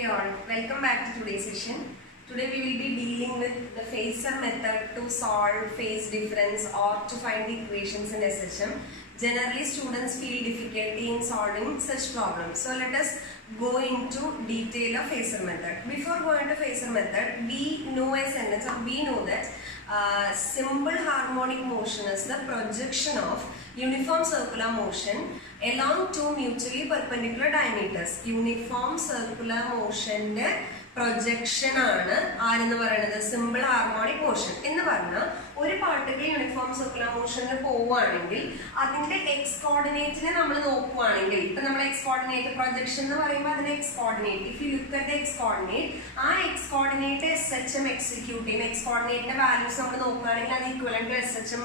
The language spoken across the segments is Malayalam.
Hey all, welcome back to today's session. Today we will be dealing with the phasor method to solve phase difference or to find the equations in SHM. Generally students feel difficulty in solving such problems. So let us go into detail of phasor method. Before going to phasor method, we know a sentence or we know that simple harmonic motion is the projection of uniform circular motion along two mutually perpendicular diameters. Uniform circular motion projection is simple harmonic motion. In the one particle uniform circular motion x coordinate x coordinate projection x coordinate. If you look at the x coordinate, x coordinate is SHM executing. X coordinate values equivalent to SHM.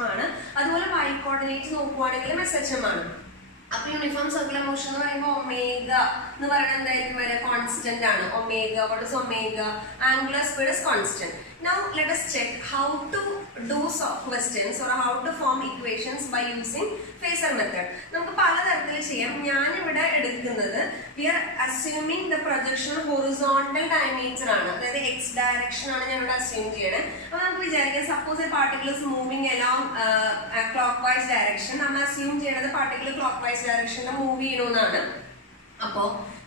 Y coordinate is SHM. Uniform circular motion omega constant. Omega, what is omega? Angular speed is constant. Now let us check how to do questions or how to form equations by using phasor method. We are assuming the projection horizontal diameter. That is x direction. Suppose a particle is moving along clockwise direction. We assume the particle clockwise direction moving.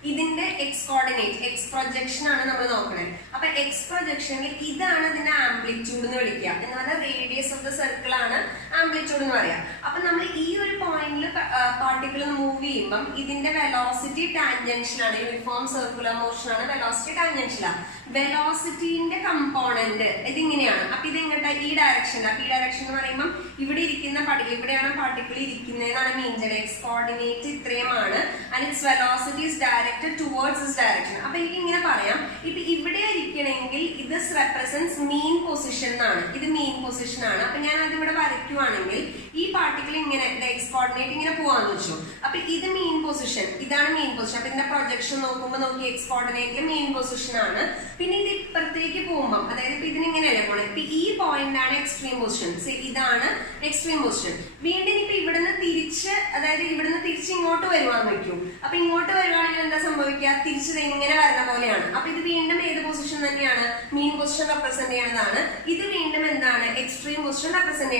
This is x coordinate, x projection. X projection is the amplitude. The radius of the circle is amplitude. Now, this point particle moving, this is velocity tangential. Uniform circular motion velocity tangential. Velocity in the component is this direction. This direction is particle x coordinate and its velocity is directed towards this direction. This represents mean position. This is mean position. This particle the x coordinate this is mean position. This is mean position. In the projection x coordinate mean position. This point is extreme position. This is extreme position. Mean position represent extreme position represent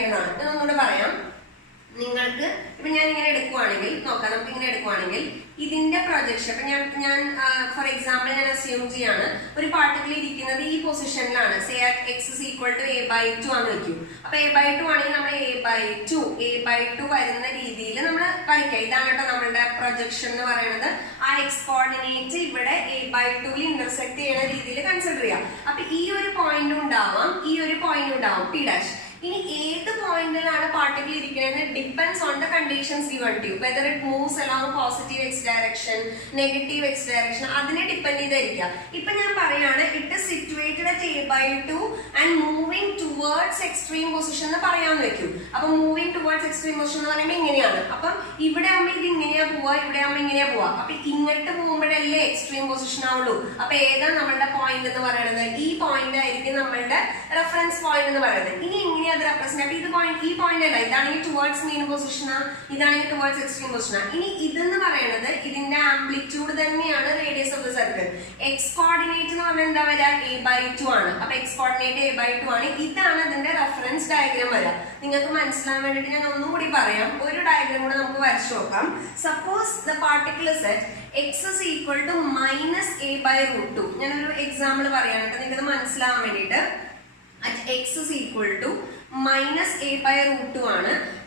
projection. For example, I assume a particle in position. Say at x is equal to a by 2. A by 2 a by 2. A by 2 projection. X coordinate a by 2 intersect consider. This point P dash. This point particle depends on the conditions given to you. Whether it moves along positive x direction, negative x direction, that depends. It is situated at a by 2 and moving towards extreme position. Moving towards extreme position extreme position. Reference point. Represent this point towards mean position, towards extreme position. This is amplitude radius of the circle. X coordinate is a by 2. X coordinate a by 2. This is the reference diagram. Suppose the particle is at x is equal to minus a by root 2. Example at x is equal to minus a by root 2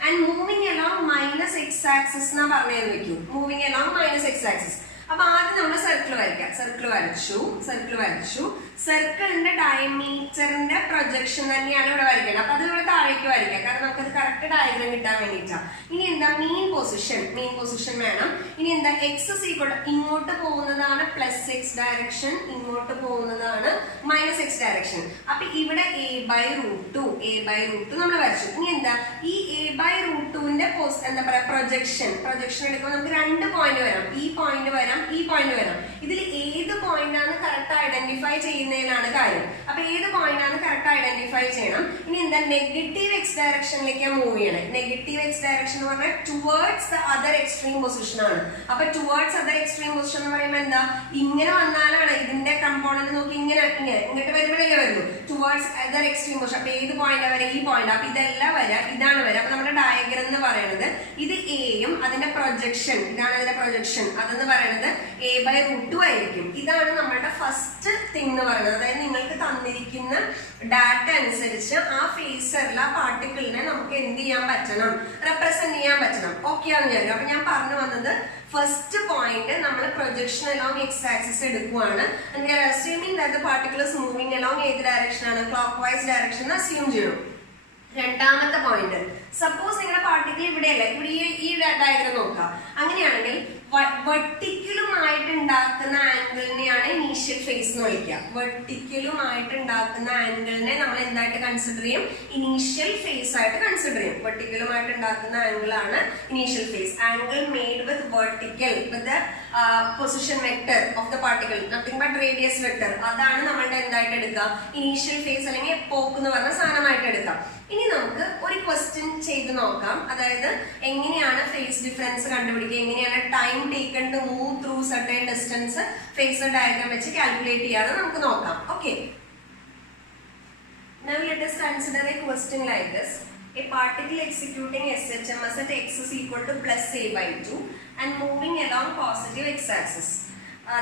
and moving along minus x axis moving along minus x axis. Circle diameter projection correct diagram. In the mean position in the x is equal to plus x direction, minus x direction. A by root 2. A by root 2 a by root 2 in the projection. Projection point point. This point correct identify കണ്ടുപിടിക്കുന്നതിലാണ് കാര്യം. അപ്പൊ ഏത് പോയിന്റ് ആണ് കറക്റ്റ് ഐഡന്റിഫൈ ചെയ്യണം. ഇനി എന്താ നെഗറ്റീവ് എക്സ് ഡയറക്ഷനിലേക്ക് മൂവ് ചെയ്യണം. നെഗറ്റീവ് എക്സ് ഡയറക്ഷൻ എന്ന് പറഞ്ഞാൽ towards the other extreme position ആണ്. അപ്പൊ ടുവേർഡ്സ് അതർ എക്സ്ട്രീം പൊസിഷൻ എന്ന് പറയുമ്പോൾ എന്താ, ഇങ്ങനെ വന്നാലാണ് ഇതിന്റെ കമ്പോണന്റ് നോക്കി ഇങ്ങനെ ഇങ്ങോട്ട് വരുമ്പോഴല്ലേ വരുന്നു ടുവേർഡ്സ് അതർ എക്സ്ട്രീം പൊസിഷൻ. അപ്പൊ ഏത് പോയിന്റ് വരെ, ഈ പോയിന്റ്. അപ്പൊ ഇതെല്ലാം വരാം, ഇതാണ് വരാം. അപ്പൊ നമ്മുടെ ഡയഗ്രം എന്ന് പറയുന്നത് ഇത് എയും അതിന്റെ പ്രൊജക്ഷൻ, ഇതാണ് അതിന്റെ പ്രൊജക്ഷൻ, അതെന്ന് പറയുന്നത് a/√2 ആയിരിക്കും. ഇതാണ് നമ്മുടെ ഫസ്റ്റ് തിങ് എന്ന് പറയുന്നത്. അതായത് നിങ്ങൾക്ക് തന്നിരിക്കുന്ന ഡാറ്റ അനുസരിച്ച് ആ ഫേസറിൽ ആ പാർട്ടിക്കിളിനെ നമുക്ക് എന്ത് ചെയ്യാൻ പറ്റണം, റെപ്രസെന്റ് ചെയ്യാൻ പറ്റണം. ഓക്കെ ആണെന്ന് വിചാരിക്കും. അപ്പൊ ഞാൻ പറഞ്ഞു വന്നത് ഫസ്റ്റ് പോയിന്റ് നമ്മൾ പ്രൊജക്ഷൻ അലോങ് എക്സ് ആക്സിസ് എടുക്കുവാണ്. Assuming that the particle is moving along ഏത് ഡയറക്ഷൻ ആണ്, ക്ലോക്ക് വൈസ് ഡയറക്ഷൻ അസ്യൂം ചെയ്യണം. രണ്ടാമത്തെ പോയിന്റ്, സപ്പോസ് നിങ്ങളുടെ പാർട്ടിക്കിൾ ഇവിടെയല്ല, ഇവിടെ ഈ ഡയഗ്രം നോക്കാം. അങ്ങനെയാണെങ്കിൽ വെർട്ടിക്കലുമായിട്ട് ഉണ്ടാക്കുന്ന ആംഗിളിനെയാണ് ഇനീഷ്യൽ ഫേസ് എന്ന് വിളിക്കുക. വെർട്ടിക്കലുമായിട്ട് ഉണ്ടാക്കുന്ന ആംഗിളിനെ നമ്മൾ എന്തായിട്ട് കൺസിഡർ ചെയ്യും, ഇനീഷ്യൽ ഫേസ് ആയിട്ട് കൺസിഡർ ചെയ്യും. വെർട്ടിക്കലുമായിട്ട് ഉണ്ടാക്കുന്ന ആംഗിൾ ആണ് initial face. Angle made with vertical with the position vector of the particle, nothing but radius vector. അതാണ് നമ്മളുടെ എന്തായിട്ട് എടുക്കുക, ഇനീഷ്യൽ ഫേസ് അല്ലെങ്കിൽ എപ്പോക്ക് എന്ന് പറഞ്ഞ സാധനമായിട്ട് എടുക്കാം. ഇനി നമുക്ക് ഒരു ക്വസ്റ്റ്യൻ ചെയ്ത് നോക്കാം. അതായത് എങ്ങനെയാണ് ഫേസ് ഡിഫറൻസ് കണ്ടുപിടിക്കുക, എങ്ങനെയാണ് time taken to move through certain distance phasor diagram വെച്ച് കാൽക്കുലേറ്റ് ചെയ്യാതെ നമുക്ക് നോക്കാം. Okay, now let us consider a question like this. A particle executing SHMS at x is equal to plus a/2 and moving along positive x-axis.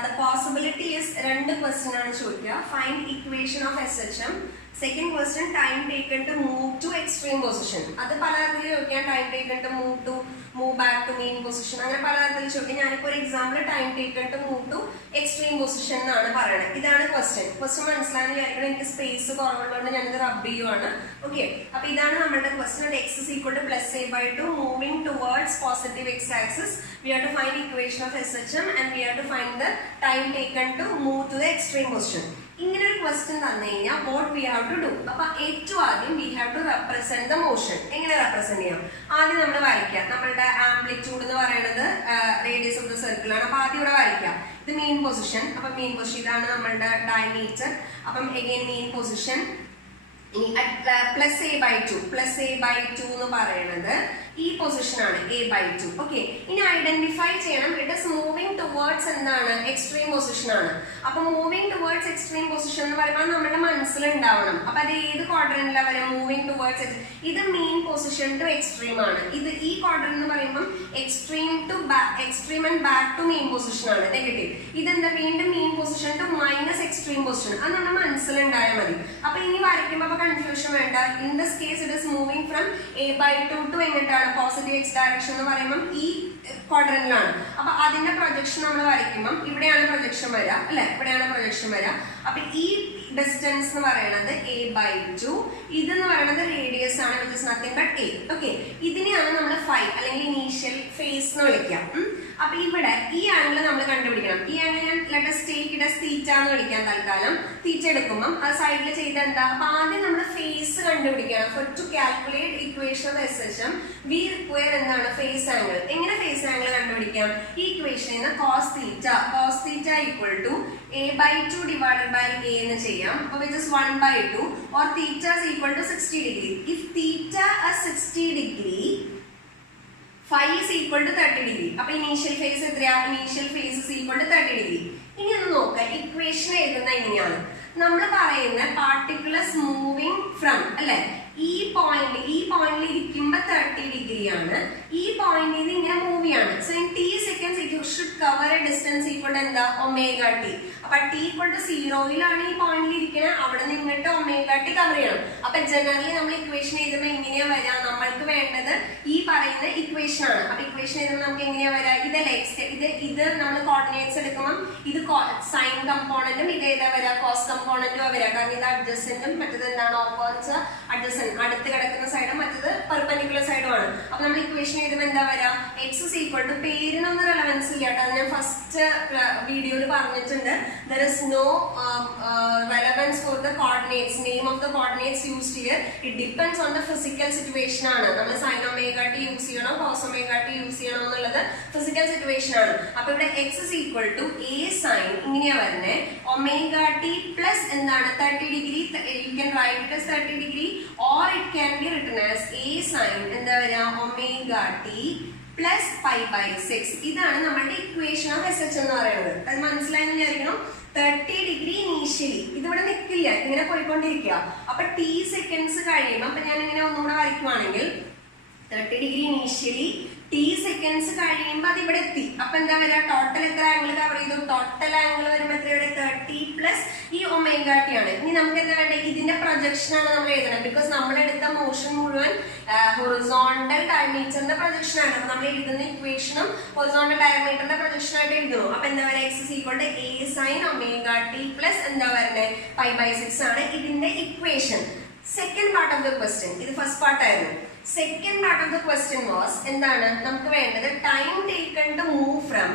The possibility is രണ്ട് ക്വസ്റ്റ്യൻ ആണ് ചോദിക്കുക. Find equation of SHM. Second question time taken to move to extreme position. അത് പല തരത്തിൽ ചോദിക്കാം. Time taken to move back to mean position, അങ്ങനെ പല തരത്തിൽ ചോദിക്കാം. ഞാനിപ്പോ ഒരു example time taken to move to extreme position എന്നാണ് പറയുന്നത്. ഇതാണ് ക്വസ്റ്റ്യൻ മനസ്സിലായെന്ന് വിചാരിക്കണം. എനിക്ക് സ്പേസ് കുറവുള്ളതുകൊണ്ട് ഞാനിത് റബ്ബ് ചെയ്യുവാണ്. ഓക്കെ, അപ്പൊ ഇതാണ് നമ്മുടെ question. x is equal to plus a/2 moving towards positive x-axis. We have to find equation of SHM and we have to find the time taken to move to the extreme position. ഇങ്ങനെ ഒരു ക്വസ്റ്റ്യൻ തന്നു കഴിഞ്ഞാൽ what we have to do. അപ്പൊ ഏറ്റവും ആദ്യം we have to represent the motion. എങ്ങനെ റെപ്രസെന്റ് ചെയ്യാം, ആദ്യം നമ്മൾ വരയ്ക്കാം. നമ്മളുടെ ആംപ്ലിറ്റ്യൂഡ് എന്ന് പറയുന്നത് റേഡിയസ് ഓഫ് ദ സർക്കിൾ ആണ്. അപ്പൊ ആദ്യം ഇവിടെ വരയ്ക്കാം. ഇത് മെയിൻ പൊസിഷൻ. അപ്പൊ മെയിൻ പൊസിഷൻ ഇതാണ് നമ്മളുടെ ഡയമീറ്റർ. അപ്പം എഗെയിൻ മെയിൻ പൊസിഷൻ. ഇനി പ്ലസ് a/2 എന്ന് പറയുന്നത് ഈ പൊസിഷൻ ആണ്, a/2. ഓക്കെ, ഇനി ഐഡന്റിഫൈ ചെയ്യണം ഇറ്റ് ഇസ് മൂവിങ് ടുവേർഡ്സ് എന്താണ്, എക്സ്ട്രീം പൊസിഷൻ ആണ്. അപ്പൊ മൂവിങ് ടുവേർഡ്സ് എക്സ്ട്രീം പൊസിഷൻ എന്ന് പറയുമ്പോൾ നമ്മുടെ മനസ്സിലുണ്ടാവണം. അപ്പൊ അത് ഏത് ക്വാഡ്രന്റിലാണ് വരെ മൂവിങ് ടുവേർഡ്സ്, ഇത് മെയിൻ പൊസിഷൻ ടു എക്സ്ട്രീം ആണ്. ഇത് ഈ ക്വാഡ്രന്റ് എന്ന് പറയുമ്പോൾ extreme and back to mean position ആണ്, നെഗറ്റീവ്. ഇതെന്താ, വീണ്ടും mean position to minus extreme position. അത് നമ്മുടെ മനസ്സിലുണ്ടായാൽ മതി. അപ്പൊ ഇനി വരയ്ക്കുമ്പോൾ കൺഫ്യൂഷൻ വേണ്ട. In this case it is moving from a/2 to എങ്ങോട്ടാണ്, പോസിറ്റീവ് എക്സ് ഡയറക്ഷൻ എന്ന് പറയുമ്പോൾ ഈ ക്വാഡ്രന്റിലാണ്. അപ്പൊ അതിന്റെ പ്രൊജക്ഷൻ നമ്മൾ വരയ്ക്കുമ്പോൾ ഇവിടെയാണ് പ്രൊജക്ഷൻ വരിക, അല്ലെ, ഇവിടെയാണ് പ്രൊജക്ഷൻ വരിക. അപ്പൊ ഈ ഡിസ്റ്റൻസ് എന്ന് പറയുന്നത് a/2, ഇതെന്ന് പറയുന്നത് റേഡിയസ് ആണ്, which is nothing but a. Okay, ഇതിനെയാണ് നമ്മൾ ഫൈ അല്ലെങ്കിൽ ഇനീഷ്യൽ ഫേസ് എന്ന് വിളിക്കാം. അപ്പൊ ഇവിടെ ഈ ആംഗിൾ നമ്മൾ കണ്ടുപിടിക്കണം. ഈ ആംഗിൾ ഞാൻ let us take it as θ എന്ന് വിളിക്കാൻ തൽക്കാലം. θ എടുക്കുമ്പോൾ ആ സൈഡിൽ ചെയ്ത എന്താ, അപ്പൊ ആദ്യം നമ്മൾ ഫേസ് കണ്ടുപിടിക്കണം. For to calculate equation of SHM we require എന്താണ്, ഫേസ് ആംഗിൾ. എങ്ങനെ ഫേസ് ആംഗിൾ കണ്ടുപിടിക്കാം, ഈ ഇക്വേഷനിൽ നിന്ന് cos θ equal to a/2 divided by a എന്ന് ചെയ്യാം. അപ്പൊ which is 1/2 or θ is equal to 60 degree. If θ is 60 degree, phi is equal to 30 degree. അപ്പൊ ഇനീഷ്യൽ ഫേസ് എത്രയാ, initial face is equal to 30 degree. ഇനി ഒന്ന് നോക്കാം, ഇക്വേഷൻ എഴുതുന്ന എങ്ങനെയാണ്. നമ്മൾ പറയുന്ന പാർട്ടിക്കിൾസ് മൂവിങ് ഫ്രം, അല്ലെ, ഈ പോയിന്റിൽ ഇരിക്കുമ്പോ 30 ഡിഗ്രി ആണ്. ഈ പോയിന്റിൽ നിന്ന് ഇങ്ങനെ മൂവ് ചെയ്യാണ്. So in t seconds it should cover a distance equal to എന്താ, ω/t. അപ്പൊ t ഈക്വൽ ടു 0 ഈ പോയിന്റിൽ ഇരിക്കുന്നത്, അവിടെ നിന്നിട്ട് ω/t കവർ ചെയ്യണം. അപ്പൊ ജനറലി നമ്മൾ ഇക്വേഷൻ എഴുതുമ്പോൾ എങ്ങനെയാ വരാ, നമ്മൾക്ക് വേണ്ടത് ഈ പറയുന്ന ഇക്വേഷൻ ആണ്. അപ്പൊ ഇക്വേഷൻ എഴുതുമ്പോൾ നമുക്ക് എങ്ങനെയാ വരാ, ഇതല്ലേ ഇത് നമ്മൾ കോർഡിനേറ്റ്സ് എടുക്കുമ്പോൾ ഇത് സൈൻ കമ്പോണന്റും ഇത് ഏതാ വരാ, കോസ് കമ്പോണന്റും വരാ. കാരണം ഇത് അഡ്ജസന്റും മറ്റേത് എന്താണ്, ഓപ്പോസിറ്റ് അഡ്ജസന്റ്, അടുത്ത് കിടക്കുന്ന സൈഡും മറ്റത് പെർപെൻഡിക്കുലർ സൈഡും ആണ്. അപ്പൊ നമ്മൾ ഇക്വേഷൻ എഴുതുമ്പോൾ എന്താ വരാ, x is equal to, പേരിനൊന്നും റെലവൻസ് ഇല്ല കേട്ടോ, അത് ഞാൻ ഫസ്റ്റ് വീഡിയോയിൽ പറഞ്ഞിട്ടുണ്ട്, there is no relevance for the coordinates, name of the coordinates used here, it depends on the physical situation ആണ്. നമ്മൾ sin omega t യൂസ് ചെയ്യണം, cos omega t യൂസ് ചെയ്യണം എന്നുള്ളത് ഫിസിക്കൽ സിറ്റുവേഷൻ ആണ്. അപ്പൊ ഇവിടെ x is equal to a sin ഇങ്ങനെയാ വരുന്നത്, omega t plus എന്താണ് 30 degree, you can write it as 30 degree or it can be written as a sin എന്താ വരിക omega t plus pi by 6. ഇതാണ് നമ്മുടെ ഇക്വേഷൻ ഓഫ് SH എന്ന് പറയുന്നത്. അത് മനസ്സിലായെന്ന് വിചാരിക്കണം. 30 ഡിഗ്രി ഇനീഷ്യലി ഇതിവിടെ നിൽക്കില്ല, ഇങ്ങനെ പോയിക്കൊണ്ടിരിക്കുക. അപ്പൊ t സെക്കൻഡ്സ് കഴിയുമ്പോൾ, അപ്പൊ ഞാൻ ഇങ്ങനെ ഒന്നുകൂടെ വരയ്ക്കുവാണെങ്കിൽ 30 ഡിഗ്രി ഇനീഷ്യലി t സെക്കൻഡ്സ് കഴിയുമ്പോൾ അത് ഇവിടെ എത്തി. അപ്പൊ എന്താ വരിക, ടോട്ടൽ എത്ര ആംഗിൾ കവർ ചെയ്തു, ടോട്ടൽ ആംഗിൾ വരുമ്പോൾ എത്രയുടെ 30 പ്ലസ് ഈ ഒമേഗ ടി ആണ്. ഇനി നമുക്ക് എന്താ വേണ്ടത്, ഇതിന്റെ പ്രൊജക്ഷൻ ആണ് നമ്മൾ എഴുതണം. ബിക്കോസ് നമ്മൾ എടുത്ത മോഷൻ മുഴുവൻ ഹൊറിസോണ്ടൽ ഡയമീറ്ററിന്റെ പ്രൊജക്ഷൻ ആണ്. അപ്പൊ നമ്മൾ എഴുതുന്ന ഇക്വേഷനും ഹൊറിസോണ്ടൽ ഡയമീറ്ററിന്റെ പ്രൊജക്ഷൻ ആയിട്ട് എഴുതുന്നു. അപ്പൊ എന്താ പറയുക, X is equal to A sine omega T plus എന്താ പറയുന്നത് പൈ ബൈ 6 ആണ് ഇതിന്റെ equation. Second part of the question, ഇത് ഫസ്റ്റ് പാർട്ട് ആയിരുന്നു. Second part of the question was എന്താണ് നമുക്ക് വേണ്ടത്, time taken to move from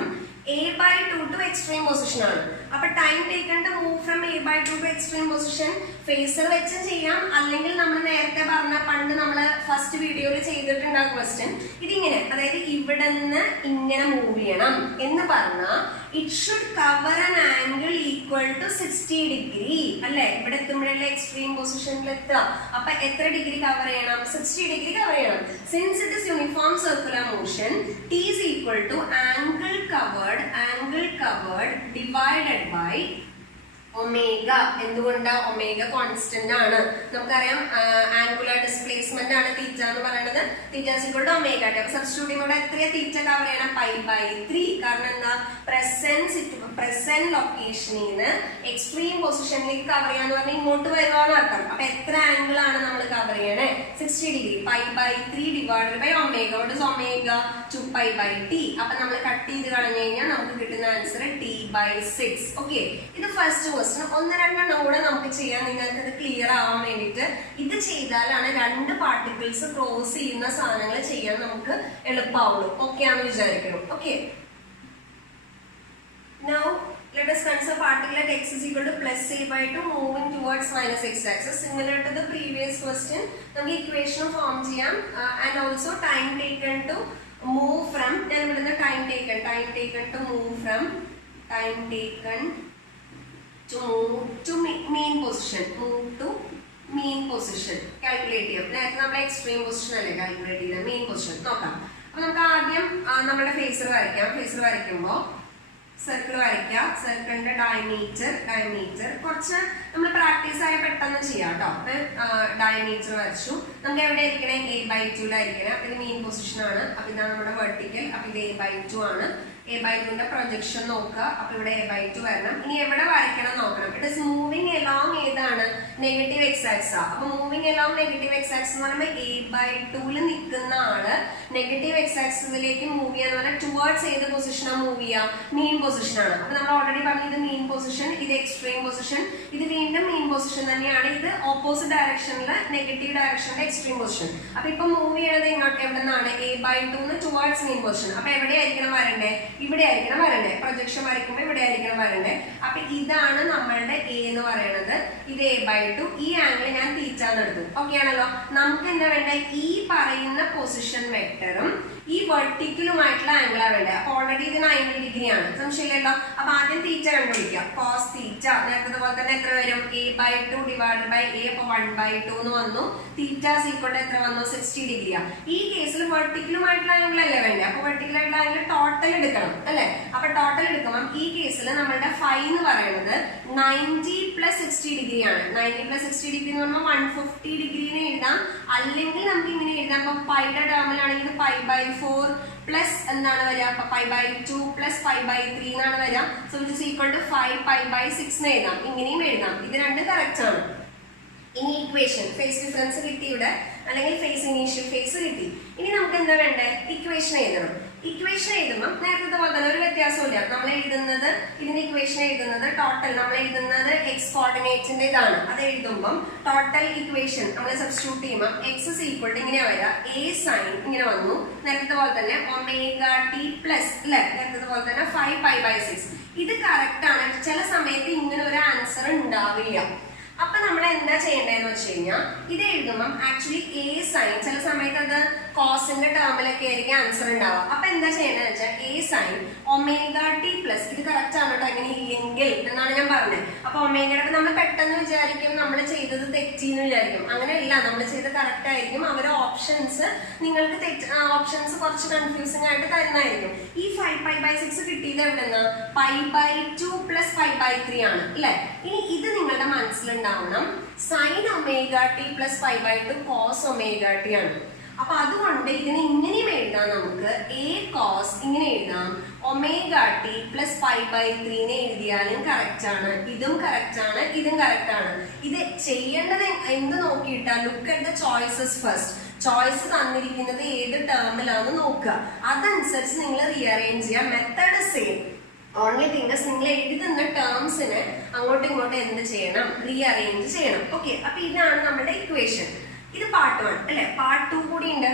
a/2 to extreme position ആണ്. അപ്പൊ time taken to move from a/2 to extreme position phasor വെച്ചും ചെയ്യാം, അല്ലെങ്കിൽ നമ്മൾ നേരത്തെ പറഞ്ഞ പണ്ട് നമ്മൾ ഫസ്റ്റ് വീഡിയോയിൽ ചെയ്തിട്ടുണ്ട് ആ ക്വസ്റ്റ്യൻ. ഇതിങ്ങനെ, അതായത് ഇവിടെ നിന്ന് ഇങ്ങനെ മൂവ് ചെയ്യണം എന്ന് പറഞ്ഞാൽ it should cover an angle equal to 60 degree അല്ലെ. ഇവിടെ എത്തുമ്പോഴല്ലേ എക്സ്ട്രീം പൊസിഷനിൽ എത്തുക. അപ്പൊ എത്ര ഡിഗ്രി കവർ ചെയ്യണം, 60 ഡിഗ്രി കവർ ചെയ്യണം. Since it is uniform circular motion, t is equal to angle covered divided by omega. എന്തുകൊണ്ട്, ഒമേഗ കോൺസ്റ്റന്റ് ആണ്. നമുക്കറിയാം ആംഗുലർ ഡിസ്പ്ലേസ്മെന്റ് ആണ് തീറ്റ എന്ന് പറയുന്നത്. Theta is equal to omega T. അപ്പൊ സബ്സ്റ്റിറ്റ്യൂട്ടിംഗ് ഇവിടെ എത്രയാ തീറ്റ കവർ ചെയ്യണം, പൈ ബൈ 3. കാരണം എന്താ, പ്രസന്റ് ലൊക്കേഷനിൽ നിന്ന് എക്സ്ട്രീം പൊസിഷനിലേക്ക് കവർ ചെയ്യാന്ന് പറഞ്ഞാൽ ഇങ്ങോട്ട് വരുവാന്ന് അർത്ഥം. അപ്പൊ എത്ര ആംഗിൾ ആണ് നമ്മൾ കവർ ചെയ്യണേ, 60 degree. Pi by 3 divided by omega. what is omega, 2 pi by t. അപ്പൊ നമ്മൾ കട്ട് ചെയ്ത് കളഞ്ഞു കഴിഞ്ഞാൽ നമുക്ക് കിട്ടുന്ന ആൻസർ t/6. ഓക്കെ, ഇത് ഫസ്റ്റ് ക്വസ്റ്റ്യൻ. ഒന്ന് രണ്ടെണ്ണം കൂടെ നമുക്ക് ചെയ്യാം, നിങ്ങൾക്ക് ഇത് ക്ലിയർ ആവാൻ വേണ്ടിയിട്ട്. ഇത് ചെയ്താലാണ് രണ്ട് പാർട്ടിക്കിൾസ് ക്രോസ് ചെയ്യുന്ന സാധനങ്ങൾ ചെയ്യാൻ നമുക്ക് എളുപ്പമാവുള്ളൂ. ഓക്കെ ആണെന്ന് വിചാരിക്കണം. Okay, now let us consider particle at x is equal to plus a/2 moving towards minus x axis. Similar to the previous question, നമുക്ക് equation form ചെയ്യാം. And also time taken to move from, ഞാൻ ഇവിടുന്ന് time taken to move from to move to mean position calculate ചെയ്യാം. നേരത്തെ നമ്മൾ എക്സ്ട്രീം പൊസിഷൻ അല്ലേ കാൽക്കുലേറ്റ് ചെയ്ത, മെയിൻ പൊസിഷൻ നോക്കാം. അപ്പൊ നമുക്ക് ആദ്യം നമ്മുടെ ഫേസർ വരയ്ക്കാം. ഫേസർ വരയ്ക്കുമ്പോൾ സർക്കിൾ വരയ്ക്കാം. സർക്കിളിന്റെ ഡയമീറ്റർ കുറച്ച് നമ്മൾ പ്രാക്ടീസ് ആയ പെട്ടെന്ന് ചെയ്യാം കേട്ടോ. ഡയമീറ്റർ വരച്ചു. നമുക്ക് എവിടെ ഇരിക്കണേ, a/2 അപ്പൊ ഇത് മെയിൻ പൊസിഷൻ ആണ്. അപ്പൊ ഇതാണ് നമ്മുടെ വെർട്ടിക്കൽ. അപ്പൊ ഇത് a/2 ആണ്. a/2ന്റെ പ്രൊജക്ഷൻ നോക്കുക. അപ്പൊ ഇവിടെ a/2 വരണം. ഇനി എവിടെ വരയ്ക്കണം നോക്കണം. ഇറ്റ് ഇസ് മൂവിങ് എലോങ് ഏതാണ്, നെഗറ്റീവ് എക്സ് ആക്സിസ്. അപ്പൊ moving along negative X axis എന്ന് പറയുമ്പോൾ a/2 നിൽക്കുന്ന ആള് നെഗറ്റീവ് എക്സ് ആക്സിസിലേക്ക് മൂവ് ചെയ്യാന്ന് പറഞ്ഞാൽ ടുവേർഡ്സ് ഏത് പൊസിഷനാണ് മൂവ് ചെയ്യുക, മെയിൻ പൊസിഷൻ ആണ്. അപ്പൊ നമ്മൾ ഓൾറെഡി പറഞ്ഞു ഇത് മെയിൻ പൊസിഷൻ, ഇത് എക്സ്ട്രീം പൊസിഷൻ, ഇത് വീണ്ടും മെയിൻ പൊസിഷൻ തന്നെയാണ്. ഇത് ഓപ്പോസിറ്റ് ഡയറക്ഷനിൽ നെഗറ്റീവ് ഡയറക്ഷനിലെ എക്സ്ട്രീം പൊസിഷൻ. അപ്പൊ ഇപ്പൊ മൂവ് ചെയ്യണത് ഇങ്ങോട്ട് എവിടെ നിന്നാണ്, a/2 ടുവേർഡ്സ് മെയിൻ പൊസിഷൻ. അപ്പൊ എവിടെയായിരിക്കണം വരണ്ടേ, ഇവിടെ ആയിരിക്കണം വരണ്ടേ. പ്രൊജക്ഷൻ വരയ്ക്കുമ്പോൾ ഇവിടെ ആയിരിക്കണം വരണ്ടേ. അപ്പൊ ഇതാണ് നമ്മളുടെ a എന്ന് പറയുന്നത്. ഇത് a/2. ഈ ആംഗിൾ ഞാൻ തീറ്റാന്ന് എടുത്തു. ഓക്കെ ആണല്ലോ. നമുക്ക് എന്താ വേണ്ട, ഈ പറയുന്ന പൊസിഷൻ വെക്ടറും ഈ വെർട്ടിക്കലുമായിട്ടുള്ള ആംഗിളാണ് വേണ്ടത്. അപ്പൊ ഓൾറെഡി ഇത് 90 ഡിഗ്രി ആണ്, സംശയമില്ലല്ലോ. അപ്പൊ ആദ്യം തീറ്റ കണ്ടുപിടിക്കാം. കോസ് തീറ്റ നേരത്തെ പോലെ തന്നെ എത്ര വരും, a/2 ഡിവൈഡഡ് ബൈ a. അപ്പൊ 1/2 എന്ന് വന്നു. തീറ്റ ഈക്വൽ എത്ര വന്നു, 60 ഡിഗ്രിയാ. ഈ കേസിൽ വെർട്ടിക്കലുമായിട്ടുള്ള ആംഗിൾ അല്ലേ വേണ്ടത്. അപ്പൊ വെർട്ടിക്കൽ ആയിട്ടുള്ള ആംഗിൾ ടോട്ടൽ എടുക്കണം അല്ലെ. അപ്പൊ ടോട്ടൽ എടുക്കുമ്പോൾ ഈ കേസിൽ നമ്മളുടെ ഫൈ എന്ന് പറയുന്നത് 90 + 60 ഡിഗ്രി ആണ്. 90 + 60 ഡിഗ്രി എന്ന് പറഞ്ഞാൽ 150 ഡിഗ്രിനെ എഴുതാം. അല്ലെങ്കിൽ നമുക്ക് ഇങ്ങനെ എഴുതാം. അപ്പൊ പൈയുടെ ടേമിലാണെങ്കിൽ π/4 പ്ലസ് എന്താണ് വരിക, π/2 പ്ലസ് π/3 എന്നാണ് വരിക. So it is equal to 5 π/6 എന്ന് എഴുതാം. ഇങ്ങനെയും എഴുതാം. ഇത് രണ്ട് കറക്റ്റ് ആണ്. ഇനി ഇക്വേഷൻ ഫേസ് ഡിഫറൻസ് കിട്ടി ഇവിടെ, അല്ലെങ്കിൽ ഫേസ് ഇനീഷ്യൽ ഫേസ് കിട്ടി. ഇനി നമുക്ക് എന്താ വേണ്ടേ, ഇക്വേഷൻ എഴുതണം. ഇക്വേഷൻ എഴുതുമ്പോൾ നേരത്തെ പോലെ തന്നെ ഒരു വ്യത്യാസമില്ല. നമ്മൾ നമ്മൾ എഴുതുന്നത് ഇതിന്റെ ഇക്വേഷൻ എഴുതുന്നത് ടോട്ടൽ നമ്മൾ എഴുതുന്നത് എക്സ് കോർഡിനേറ്റ്സിന്റെ ഇതാണ്. അത് എഴുതുമ്പോൾ ടോട്ടൽ ഇക്വേഷൻ നമ്മൾ സബ്സ്റ്റിറ്റ്യൂട്ട് ചെയ്യുമ്പോൾ എക്സ് ഇസ് ഈക്വൽ ടു ഇങ്ങനെ വരിക എ സൈൻ ഇങ്ങനെ വന്നു, നേരത്തെ പോലെ തന്നെ ഒമേഗ ടി പ്ലസ് അല്ലെ, നേരത്തെ പോലെ തന്നെ 5π/6. ഇത് കറക്റ്റ് ആണ്. ചില സമയത്ത് ഇങ്ങനെ ഒരു ആൻസർ ഉണ്ടാവില്ല. അപ്പൊ നമ്മൾ എന്താ ചെയ്യേണ്ടതെന്ന് വെച്ച് കഴിഞ്ഞാൽ ഇത് എഴുതുമ്പോൾ ആക്ച്വലി എ സൈൻ ചില സമയത്ത് അത് കോസിന്റെ ടേമിലൊക്കെ ആയിരിക്കും ആൻസർ ഉണ്ടാവുക. അപ്പൊ എന്താ ചെയ്യേണ്ടതെന്ന് വെച്ചാൽ A sine omega T plus ഇത് കറക്റ്റ് ആണ് കേട്ടോ, അങ്ങനെ ഇല്ലെങ്കിൽ എന്നാണ് ഞാൻ പറഞ്ഞത്. അപ്പൊ ഒമേഗയുടെ നമ്മൾ പെട്ടെന്ന് വിചാരിക്കും നമ്മൾ ചെയ്തത് തെറ്റിന്ന് വിചാരിക്കും. അങ്ങനെയല്ല, നമ്മൾ ചെയ്തത് കറക്റ്റ് ആയിരിക്കും. അവർ ഓപ്ഷൻസ് നിങ്ങൾക്ക് ഓപ്ഷൻസ് കുറച്ച് കൺഫ്യൂസിംഗ് ആയിട്ട് തരുന്നതായിരിക്കും. ഈ 5π/6 കിട്ടിയത് എവിടെന്ന് π/2 + 5/3 ആണ് അല്ലെ. ഇനി ഇത് നിങ്ങളുടെ മനസ്സിലുണ്ടാവണം sine omega T plus 5/2 cos omega t ആണ്. അപ്പൊ അതുകൊണ്ട് ഇതിനെ ഇങ്ങനെയും എഴുതാം, നമുക്ക് എ കോസ് ഇങ്ങനെ എഴുതാം, ഒമേഗ ടി പ്ലസ് 5/3 എഴുതിയാലും കറക്റ്റ് ആണ്. ഇതും കറക്റ്റ് ആണ്, ഇതും കറക്റ്റ് ആണ്. ഇത് ചെയ്യേണ്ടത് എന്ത് നോക്കിയിട്ടാ, look at the choices first. Choice തന്നിരിക്കുന്നത് ഏത് ടേമിലാന്ന് നോക്കുക, അതനുസരിച്ച് നിങ്ങൾ റീഅറേഞ്ച് ചെയ്യുക. മെത്തേഡ് സെയിം, ഓൺലി തിങ്കസ് നിങ്ങൾ എഴുതുന്ന ടേംസിന് അങ്ങോട്ടും ഇങ്ങോട്ടും എന്ത് ചെയ്യണം, റീഅറേഞ്ച് ചെയ്യണം. ഓക്കെ, അപ്പൊ ഇതാണ് നമ്മുടെ ഇക്വേഷൻ. ഇത് പാർട്ട് 1 അല്ലെ. പാർട്ട് 2 കൂടി ഉണ്ട്.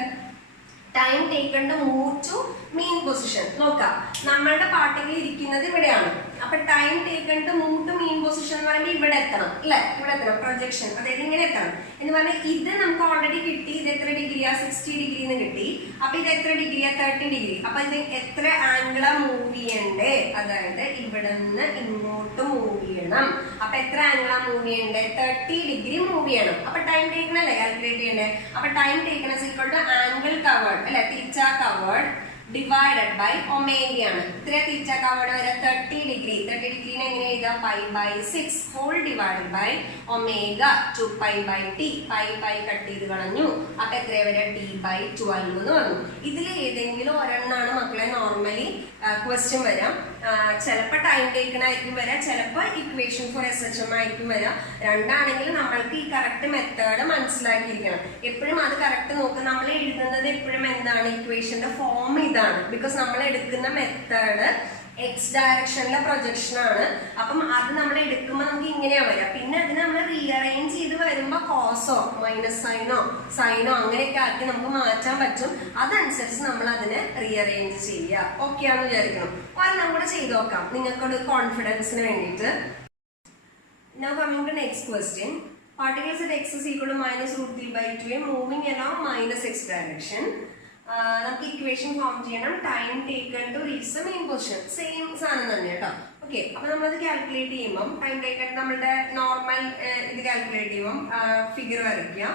Time taken to move to mean position. നോക്കാം, നമ്മളുടെ പാർട്ടിക്കിൾ ഇരിക്കുന്നത് ഇവിടെയാണ്. അപ്പൊ time taken to move to mean position എന്ന് പറയുമ്പോൾ ഇവിടെ എത്തണം അല്ലെ, ഇവിടെ എത്തണം. പ്രൊജക്ഷൻ അതായത് ഇങ്ങനെ എത്തണം എന്ന് പറഞ്ഞാൽ ഇത് നമുക്ക് ഓൾറെഡി കിട്ടി. ഇത് എത്ര ഡിഗ്രിയാ, 60 ഡിഗ്രി കിട്ടി. അപ്പൊ ഇത് എത്ര ഡിഗ്രിയാ, 30 ഡിഗ്രി. അപ്പൊ ഇത് എത്ര ആംഗിളാ മൂവ് ചെയ്യണ്ടേ, അതായത് ഇവിടെ നിന്ന് ഇങ്ങോട്ട് മൂവ് ചെയ്യണം. അപ്പൊ എത്ര ആംഗിളാ മൂവ് ചെയ്യണ്ടേ, 30 ഡിഗ്രി മൂവ് ചെയ്യണം. അപ്പൊ ടൈം ടേക്കൺ അല്ലേ കാൽക്കുലേറ്റ് ചെയ്യണ്ടേ. അപ്പൊ time taken is equal to angle covered അല്ലെ, തീറ്റ കവേർഡ് ഡിവൈഡഡ് ബൈ ഒമേഗയാണ്. ഇത്ര തീറ്റ കവേർഡ് വരെ 30 ഡിഗ്രി. 30 ഡിഗ്രീനെ എങ്ങനെ എഴുതാം, π/6 whole divided by omega 2π/t. π cut ചെയ്ത് കളഞ്ഞു. അപ്പൊ എത്ര വരെ, t/12 എന്ന് വന്നു. ഇതിൽ ഏതെങ്കിലും ഒരെണ്ണാണ് മക്കളെ നോർമലി ക്വസ്റ്റ്യൻ വരാം. ചിലപ്പോൾ ടൈം ടേക്കൺ ആയിരിക്കും വരാം, ചിലപ്പോൾ ഇക്വേഷൻ ഫോർ SHM ആയിരിക്കും വരാം. രണ്ടാണെങ്കിൽ നമ്മൾക്ക് ഈ കറക്റ്റ് മെത്തേഡ് മനസ്സിലാക്കിയിരിക്കണം. എപ്പോഴും അത് കറക്റ്റ് നോക്കുക. നമ്മൾ എഴുതുന്നത് എപ്പോഴും എന്താണ്, ഇക്വേഷന്റെ ഫോം ഇതാണ്. ബിക്കോസ് നമ്മൾ എടുക്കുന്ന മെത്തേഡ് എക്സ് ഡയറക്ഷനിലെ പ്രൊജക്ഷൻ ആണ്. അപ്പം അത് നമ്മൾ എടുക്കുമ്പോൾ നമുക്ക് ഇങ്ങനെയാ വരാം. പിന്നെ അതിന് നമ്മൾ റീഅറേഞ്ച് ചെയ്ത് വരുമ്പോൾ കോസോ മൈനസ് സൈനോ അങ്ങനെയൊക്കെ ആക്കി നമുക്ക് മാറ്റാൻ പറ്റും. അതനുസരിച്ച് നമ്മൾ അതിനെ റീഅറേഞ്ച് ചെയ്യുക. ഓക്കെ ആണെന്ന് വിചാരിക്കണം. ഒരെണ്ണം കൂടെ ചെയ്ത് നോക്കാം നിങ്ങൾക്കൊരു കോൺഫിഡൻസിന് വേണ്ടിയിട്ട്. Now coming to next question. Particles at x is equal to -√3/2 moving along -x direction. നമുക്ക് ഇക്വേഷൻ ഫോം ചെയ്യണം. Time taken to reach the mean position. Same സാധനം തന്നെ കേട്ടോ. ഓക്കെ, അപ്പൊ നമ്മളത് കാൽക്കുലേറ്റ് ചെയ്യുമ്പോൾ ടൈം ടേക്കൺ നമ്മളുടെ നോർമൽ ഇത് കാൽക്കുലേറ്റ് ചെയ്യുമ്പോൾ ഫിഗർ വരയ്ക്കുക,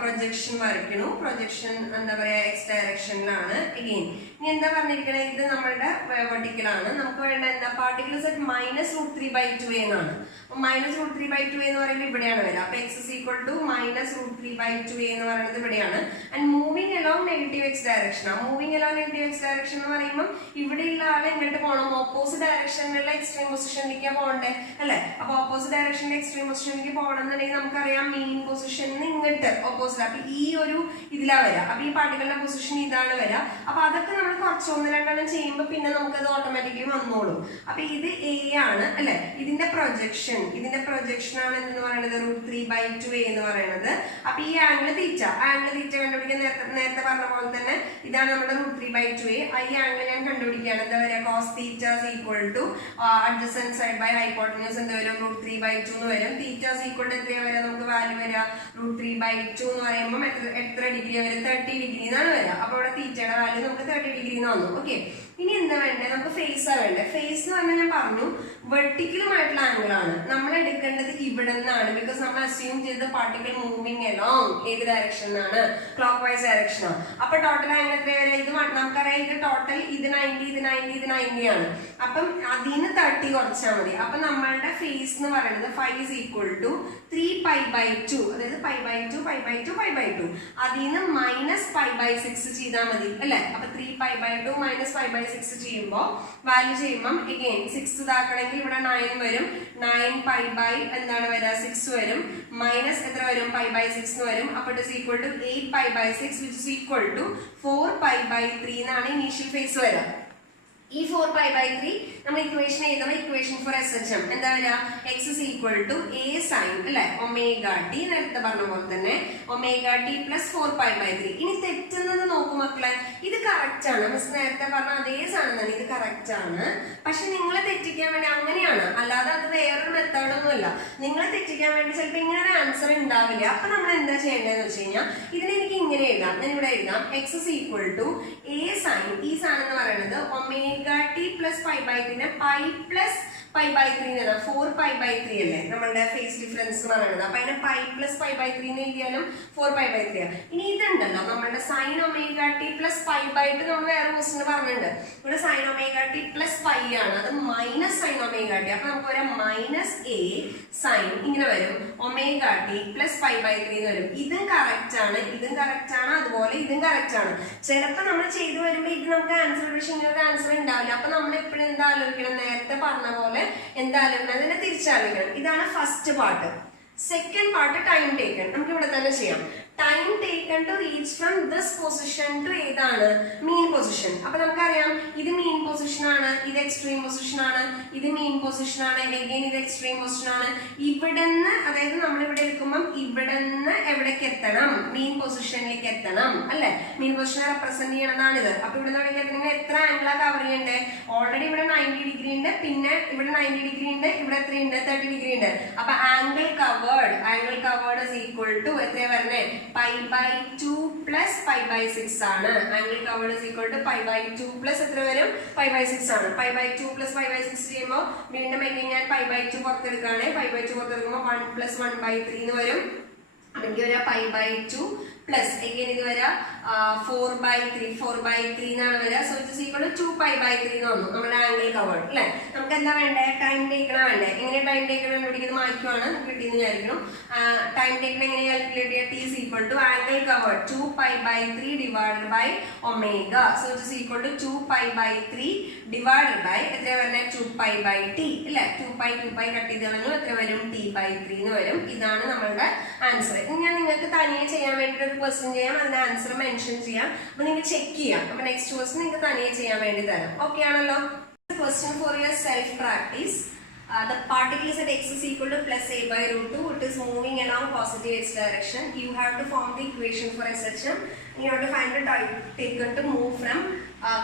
പ്രൊജക്ഷൻ വരയ്ക്കണു. പ്രൊജക്ഷൻ എന്താ പറയാ, എക്സ് ഡയറക്ഷനിലാണ്. അഗെയിൻ ഇനി എന്താ പറഞ്ഞിരിക്കണത്, ഇത് നമ്മളുടെ വെർട്ടിക്കലാണ്. നമുക്ക് വേണ്ട എന്താ, പാർട്ടിക്കിൾസ് അറ്റ് -√3/2 എന്നാണ്. -√3/2 എന്ന് പറയുമ്പോൾ ഇവിടെയാണ് വരിക. അപ്പൊ x is equal to -√3/2 എന്ന് പറയുന്നത് ഇവിടെയാണ്. And moving along negative x direction ആണ്. Moving along negative x direction എന്ന് പറയുമ്പോൾ ഇവിടെയുള്ള ആളെ എങ്ങോട്ട് പോകണം, ഓപ്പോസിറ്റ് ഡയറക്ഷനിലുള്ള എക്സ്ട്രീം പൊസിഷനിലേക്ക് പോകണ്ടേ അല്ലെ. അപ്പൊ ഓപ്പോസിറ്റ് ഡയറക്ഷനിലെ എക്സ്ട്രീം പൊസിഷനിലേക്ക് പോകണം എന്നുണ്ടെങ്കിൽ നമുക്കറിയാം മെയിൻ പൊസിഷനിൽ ഇങ്ങോട്ട് ഓപ്പോസിറ്റ്. അപ്പൊ ഈ ഒരു ഇതിലാ വരാം. അപ്പൊ ഈ പാർട്ടിക്കിളിന്റെ പൊസിഷൻ ഇതാണ് വരാം. അപ്പൊ അതൊക്കെ നമ്മൾ കുറച്ച് 1-2 ചെയ്യുമ്പോൾ പിന്നെ നമുക്കത് ഓട്ടോമാറ്റിക്കലി വന്നോളും. അപ്പൊ ഇത് എ ആണ് അല്ലെ. ഇതിന്റെ പ്രൊജക്ഷൻ ആണ് എന്ന് പറയുന്നത് √3/2 എന്ന് പറയുന്നത്. അപ്പൊ ഈ ആംഗിൾ തീറ്റ കണ്ടുപിടിക്കാൻ നേരത്തെ പറഞ്ഞ പോലെ തന്നെ ഇതാണ് നമ്മുടെ √3/2. ഈ ആംഗിൾ ഞാൻ കണ്ടുപിടിക്കുകയാണ്. എന്താ പറയുക, cos theta equal to adjacent side by hypotenuse എന്താ വരും, √3/2 എന്ന് വരും. തീറ്റ ഈക്വൽ ടു എത്രയാ വരാ, നമുക്ക് വാല്യൂ വരാ √3/2 എന്ന് പറയുമ്പോൾ എത്ര ഡിഗ്രി വരും, 30 ഡിഗ്രി എന്നാണ് വരാം. അപ്പൊ ഇവിടെ തീറ്റയുടെ വാല്യൂ നമുക്ക് 30 ഡിഗ്രി എന്ന് വന്നു. ഓക്കെ, ഇനി എന്താ വേണ്ടത്, നമുക്ക് ഫേസ് ആ വേണ്ടത്. ഫേസ് എന്ന് പറഞ്ഞാൽ ഞാൻ പറഞ്ഞു വെർട്ടിക്കലുമായിട്ടുള്ള ആംഗിൾ ആണ്. നമ്മൾ എടുക്കേണ്ടത് ഇവിടെ നിന്നാണ്. ബിക്കോസ് നമ്മൾ അസ്യൂം ചെയ്ത പാർട്ടിക്കിൾ മൂവിങ് അലോങ് ഏത് ഡയറക്ഷനാണ്, ക്ലോക്ക് വൈസ് ഡയറക്ഷനാണ്. അപ്പൊ ടോട്ടൽ ആംഗിൾ എത്ര വരെ, ഇത് നമുക്കറിയാം. ഇത് ടോട്ടൽ ഇത് 90 ആണ്. അപ്പം അതിന് 30 കുറച്ചാൽ മതി. അപ്പൊ നമ്മളുടെ ഫേസ് എന്ന് പറയുന്നത് 5 is equal to 3π/2, അതായത് π/2 അതിന് -π/6 ചെയ്താൽ മതി അല്ലെ. അപ്പൊ 3π/2 -π/6 ചെയ്യുമ്പോൾ വാല്യൂ ചെയ്യുമ്പോൾ again 6 ഇതാക്കണമെങ്കിൽ ഇവിടെ 9 വരും. 9π എന്താണ് വരാ, 6 വരും. മൈനസ് എത്ര വരും, π/6 എന്ന് വരും. അപ്പൊ it is equal to 8π/6 which is equal to 4π/3 എന്നാണ് ഇനീഷ്യൽ ഫേസ് വരാം. ഈ 4π/3 നമ്മൾ ഇക്വേഷൻ എഴുതുമ്പോൾ ഇക്വേഷൻ ഫോർ SHM എന്താ വരിക? x is equal to a sin അല്ലെ ഒമേഗ ടി, നേരത്തെ പറഞ്ഞ പോലെ തന്നെ ഒമേഗ ടി പ്ലസ് 4π/3. ഇനി തെറ്റുന്നത് നോക്കൂ മക്കളെ, ഇത് കറക്റ്റ് ആണ്. മിസ് നേരത്തെ പറഞ്ഞ അതേ സാധനം തന്നെ, ഇത് കറക്റ്റ് ആണ്. പക്ഷെ നിങ്ങളെ തെറ്റിക്കാൻ വേണ്ടി അങ്ങനെയാണ്, അല്ലാതെ അത് വേറൊരു മെത്തേഡൊന്നുമല്ല. നിങ്ങളെ തെറ്റിക്കാൻ വേണ്ടി ചിലപ്പോൾ ഇങ്ങനെ ഒരു ആൻസർ ഉണ്ടാവില്ല. അപ്പൊ നമ്മൾ എന്താ ചെയ്യേണ്ടതെന്ന് വെച്ച് കഴിഞ്ഞാൽ ഇതിനെ എനിക്ക് ഇങ്ങനെ എഴുതാം. ഞാൻ ഇവിടെ എഴുതാം x is equal to a sin, ഈ സാധനം എന്ന് പറയുന്നത് omega T plus π/3 pi plus π/3 4π/3 അല്ലേ നമ്മളുടെ ഫേസ് ഡിഫറൻസ് എന്ന് പറയുന്നത്. അപ്പൊ അതിനെ പൈ പ്ലസ് π/3 എഴുതിയാലും 4π/3. ഇനി ഇതുണ്ടല്ലോ നമ്മളുടെ സൈൻ ഒമേഗ ടി പ്ലസ് π/2 നമ്മൾ വേറെ ക്വസ്റ്റ്യൻ പറഞ്ഞിട്ടുണ്ട്. ഇവിടെ sign omega T plus pi ആണ്, അത് മൈനസ് സൈൻ ഒമേഗ ടി. അപ്പൊ നമുക്ക് വരാം മൈനസ് എ സൈൻ ഇങ്ങനെ വരും ഒമേഗ ടി പ്ലസ് π/3 വരും. ഇതും കറക്റ്റ് ആണ്, ഇതും കറക്റ്റ് ആണ്, അതുപോലെ ഇതും കറക്റ്റ് ആണ്. ചിലപ്പോൾ നമ്മൾ ചെയ്തു വരുമ്പോൾ ഇത് നമുക്ക് ആൻസർ, പക്ഷെ ഇങ്ങനെ ഒരു ആൻസർ ഉണ്ടാവില്ല. അപ്പൊ നമ്മൾ എപ്പോഴും എന്താ ആലോചിക്കണം? നേരത്തെ പറഞ്ഞ പോലെ എന്തായാലും അതിനെ തിരിച്ചറിയണം. ഇതാണ് first part. Second part time taken. നമുക്ക് ഇവിടെ തന്നെ ചെയ്യാം. Time taken to reach from this position to ഏതാണ്? Mean position. അപ്പൊ നമുക്കറിയാം ഇത് മീൻ പൊസിഷൻ ആണ്, ഇത് എക്സ്ട്രീം പൊസിഷൻ ആണ്, ഇത് മീൻ പൊസിഷൻ ആണ്, അഗൈൻ ഇത് എക്സ്ട്രീം പൊസിഷൻ ആണ്. ഇവിടുന്ന്, അതായത് നമ്മൾ ഇവിടെ എടുക്കുമ്പോൾ ഇവിടുന്ന് എവിടേക്ക് എത്തണം? മീൻ പൊസിഷനിലേക്ക് എത്തണം അല്ലെ? മീൻ പൊസിഷൻ റെപ്രസെന്റ് ചെയ്യണതാണിത്. അപ്പൊ ഇവിടെ നിന്ന് എത്ര ആംഗിളാ കവർ ചെയ്യണ്ടേ? ഓൾറെഡി ഇവിടെ 90 ഡിഗ്രി ഉണ്ട്, പിന്നെ ഇവിടെ 90 ഡിഗ്രി ഉണ്ട്, ഇവിടെ എത്രയുണ്ട്? 30 ഡിഗ്രി ഉണ്ട്. അപ്പൊ angle covered is equal to എത്രയാ വരണേ? π/2 പ്ലസ് π/6 ആണ്. Angle covered is equal to π/2 plus എത്ര വരും? π/6 ആണ്. π/2 പ്ലസ് π/6 ചെയ്യുമ്പോൾ വീണ്ടും എങ്ങനെ ഞാൻ π/2 പുറത്തെടുക്കുകയാണ്. π/2 പുറത്തെടുക്കുമ്പോൾ 1 പ്ലസ് 1/3 എന്ന് വരും. എനിക്ക് വരാം π/2 പ്ലസ് എങ്ങനെ ഇത് വരാം 4/3 എന്നാണ് വരിക. So it is equal to 2π/3 എന്ന് വന്നു നമ്മുടെ ആംഗിൾ കവേർഡ് അല്ലെ. നമുക്ക് എന്താ വേണ്ടേ? ടൈം ടേക്കണ വേണ്ടേ? എങ്ങനെ ടൈം ടേക്കൺ കണ്ടുപിടിക്കുന്നത്? മാറ്റുവാണ് കിട്ടിയെന്ന് വിചാരിക്കണം. ടൈം ടേക്കൺ എങ്ങനെ കാൽക്കുലേറ്റ് ചെയ്യുക? T is equal to angle covered 2π/3 divided by omega. So it is equal to 2π/3 divided by എത്ര വരുന്നത്? 2π/t അല്ലെ. 2π കട്ട് ചെയ്ത് കളഞ്ഞു, എത്ര വരും? t/3 എന്ന് വരും. ഇതാണ് നമ്മളുടെ ആൻസർ. ഇനി ഞാൻ നിങ്ങൾക്ക് തനിയെ ചെയ്യാൻ വേണ്ടിയിട്ട് ഒരു ക്വസ്റ്റ്യൻ ചെയ്യാം, അതിന്റെ ആൻസർ മെൻഷൻ ചെയ്യാം. അപ്പൊ നിങ്ങൾക്ക് ചെക്ക് ചെയ്യാം. അപ്പൊ നെക്സ്റ്റ് ക്വസ്റ്റ്യൻ നിങ്ങൾക്ക് തനിയെ ചെയ്യാൻ വേണ്ടി തരാം. ഓക്കെ ആണല്ലോ? Question for your self practice. The particle is at x is equal to plus a by root 2. It is moving along positive x direction. You have to form the equation for SHM. You have to find the time taken to move from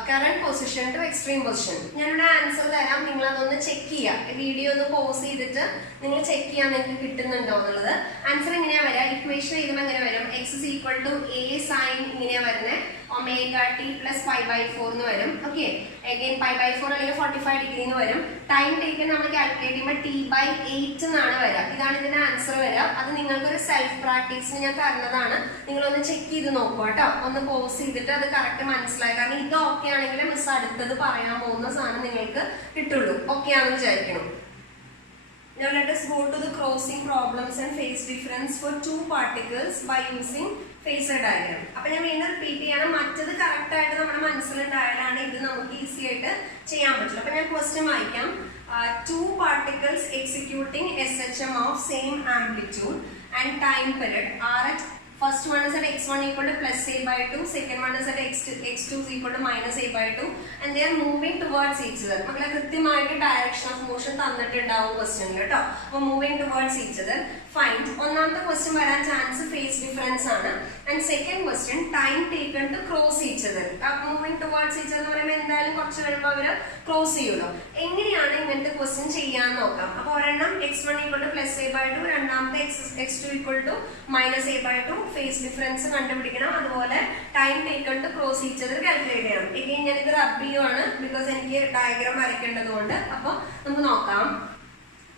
current position to extreme position. ഞാനിവിടെ ആൻസർ തരാം, നിങ്ങൾ അതൊന്ന് ചെക്ക് ചെയ്യാം. വീഡിയോ ഒന്ന് പോസ് ചെയ്തിട്ട് നിങ്ങൾ ചെക്ക് ചെയ്യാൻ നിങ്ങൾക്ക് കിട്ടുന്നുണ്ടോ എന്നുള്ളത്. ആൻസർ എങ്ങനെയാ വരിക? ഇക്വേഷൻ എഴുതുമ്പോൾ എങ്ങനെ വരും? x is equal to a sin ഇങ്ങനെയാ വരുന്നത് ഒമേഗ ടി പ്ലസ് π/4 എന്ന് വരും. ഓക്കെ, അഗൈൻ π/4 അല്ലെങ്കിൽ 45 ഡിഗ്രി എന്ന് വരും. ടൈം ടേക്കൺ നമ്മൾ കാൽക്കുലേറ്റ് ചെയ്യുമ്പോൾ t/8 എന്നാണ് വരിക. ഇതാണ് ഇതിന്റെ ആൻസർ വരിക. അത് നിങ്ങൾക്കൊരു സെൽഫ് പ്രാക്ടീസിന് ഞാൻ തരുന്നതാണ്. നിങ്ങളൊന്ന് ചെക്ക് ചെയ്ത് നോക്കുക കേട്ടോ. ഒന്ന് പോസ് ചെയ്തിട്ട് അത് കറക്റ്റ് മനസ്സിലായി. കാരണം ഇത് ഓക്കെ ആണെങ്കിൽ മിസ് അടുത്തത് പറയാൻ പോകുന്ന സാധനം നിങ്ങൾക്ക് കിട്ടുള്ളൂ. ഓക്കെ ആണെന്ന് വിചാരിക്കണം. Now let us go to the crossing problems and phase difference for two particles by using phasor diagram. അപ്പൊ ഞാൻ വീണ്ടും റിപ്പീറ്റ് ചെയ്യണം. മറ്റത് കറക്റ്റ് ആയിട്ട് നമ്മുടെ മനസ്സിലുണ്ടായാലാണ് ഇത് നമുക്ക് ഈസി ആയിട്ട് ചെയ്യാൻ പറ്റുള്ളൂ. അപ്പൊ ഞാൻ ക്വസ്റ്റ്യൻ വായിക്കാം. Two particles executing SHM of same amplitude and time period are at first one is at x1 equal to plus a by 2, second one is at x2 is equal to minus a by 2, and they are moving towards each other. മക്കളെ കൃത്യമായിട്ട് ഡയറക്ഷൻ ഓഫ് മോഷൻ തന്നിട്ടുണ്ടാവും ക്വസ്റ്റ്യൻ കേട്ടോ. അപ്പോൾ moving towards each other. Find. ഒന്നാമത്തെ ക്വസ്റ്റ്യൻ വരാൻ ചാൻസ് ഫേസ് ഡിഫറൻസ് ആണ്. And second question time taken to cross each other. Moving towards each other എന്ന് പറയുമ്പോൾ എന്തായാലും കുറച്ച് കഴിയുമ്പോൾ അവർ ക്രോസ് ചെയ്യുമല്ലോ. എങ്ങനെയാണ് ഇങ്ങനത്തെ ക്വസ്റ്റ്യൻ ചെയ്യാന്ന് നോക്കാം. അപ്പോൾ ഒരെണ്ണം x1 equal to plus a by 2, രണ്ടാമത്തെ x2 equal to minus a by 2. Phase difference കണ്ടുപിടിക്കണം. അതുപോലെ time taken to cross each other calculate ചെയ്യണം. എഗെയിൻ ഞാൻ ഇത് റബ് ചെയ്യുവാണ് ബിക്കോസ് എനിക്ക് ഡയഗ്രാം വരയ്ക്കേണ്ടതുകൊണ്ട്. അപ്പോൾ നമുക്ക് നോക്കാം.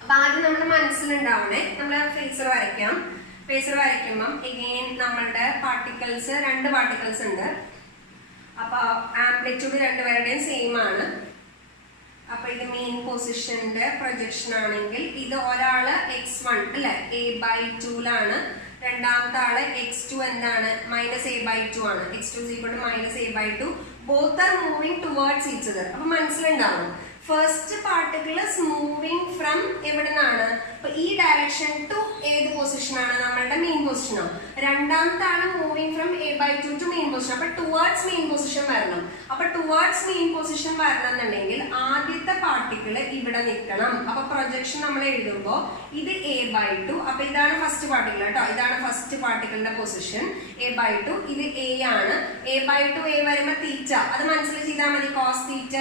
അപ്പൊ ആദ്യം നമ്മുടെ മനസ്സിലുണ്ടാവണേ നമ്മൾ ഫേസർ വരയ്ക്കാം. ഫേസർ വരയ്ക്കുമ്പം എഗെയിൻ നമ്മളുടെ പാർട്ടിക്കിൾസ്, രണ്ട് പാർട്ടിക്കിൾസ് ഉണ്ട്. അപ്പൊ ആംപ്ലിറ്റ്യൂഡ് രണ്ടുപേരുടെയും സെയിം ആണ്. അപ്പൊ ഇത് മെയിൻ പൊസിഷന്റെ പ്രൊജക്ഷൻ ആണെങ്കിൽ ഇത് ഒരാള് x1 അല്ലെ a/2ലാണ്, രണ്ടാമത്തെ ആള് x2 എന്താണ് -a/2 ആണ്. x2 is equal to -a/2. Both are moving towards each other. അപ്പൊ മനസ്സിലുണ്ടാവും ഫസ്റ്റ് പാർട്ടിക്കിൾ മൂവിങ് ഫ്രം എവിടെ നിന്നാണ്? അപ്പൊ ഈ ഡയറക്ഷൻ ടു ഏത് പൊസിഷനാണ്? നമ്മളുടെ മെയിൻ പൊസിഷനോ? രണ്ടാമത്തെ ആള് moving from a/2 to mean position. അപ്പൊ ടുവേർഡ്സ് മെയിൻ പൊസിഷൻ വരണം. അപ്പൊ ടുവേർഡ്സ് മെയിൻ പൊസിഷൻ വരണം എന്നുണ്ടെങ്കിൽ ആദ്യത്തെ പാർട്ടിക്കിൾ ഇവിടെ നിൽക്കണം. അപ്പൊ പ്രൊജക്ഷൻ നമ്മൾ എഴുതുമ്പോ ഇത് a/2. അപ്പൊ ഇതാണ് ഫസ്റ്റ് പാർട്ടിക്കിൾ കേട്ടോ. ഇതാണ് ഫസ്റ്റ് പാർട്ടിക്കിളിന്റെ പൊസിഷൻ a/2. ഇത് a ആണ്. a/2 a വരുമ്പോ തീറ്റ അത് മനസ്സിൽ ചെയ്താൽ മതി. cos θ =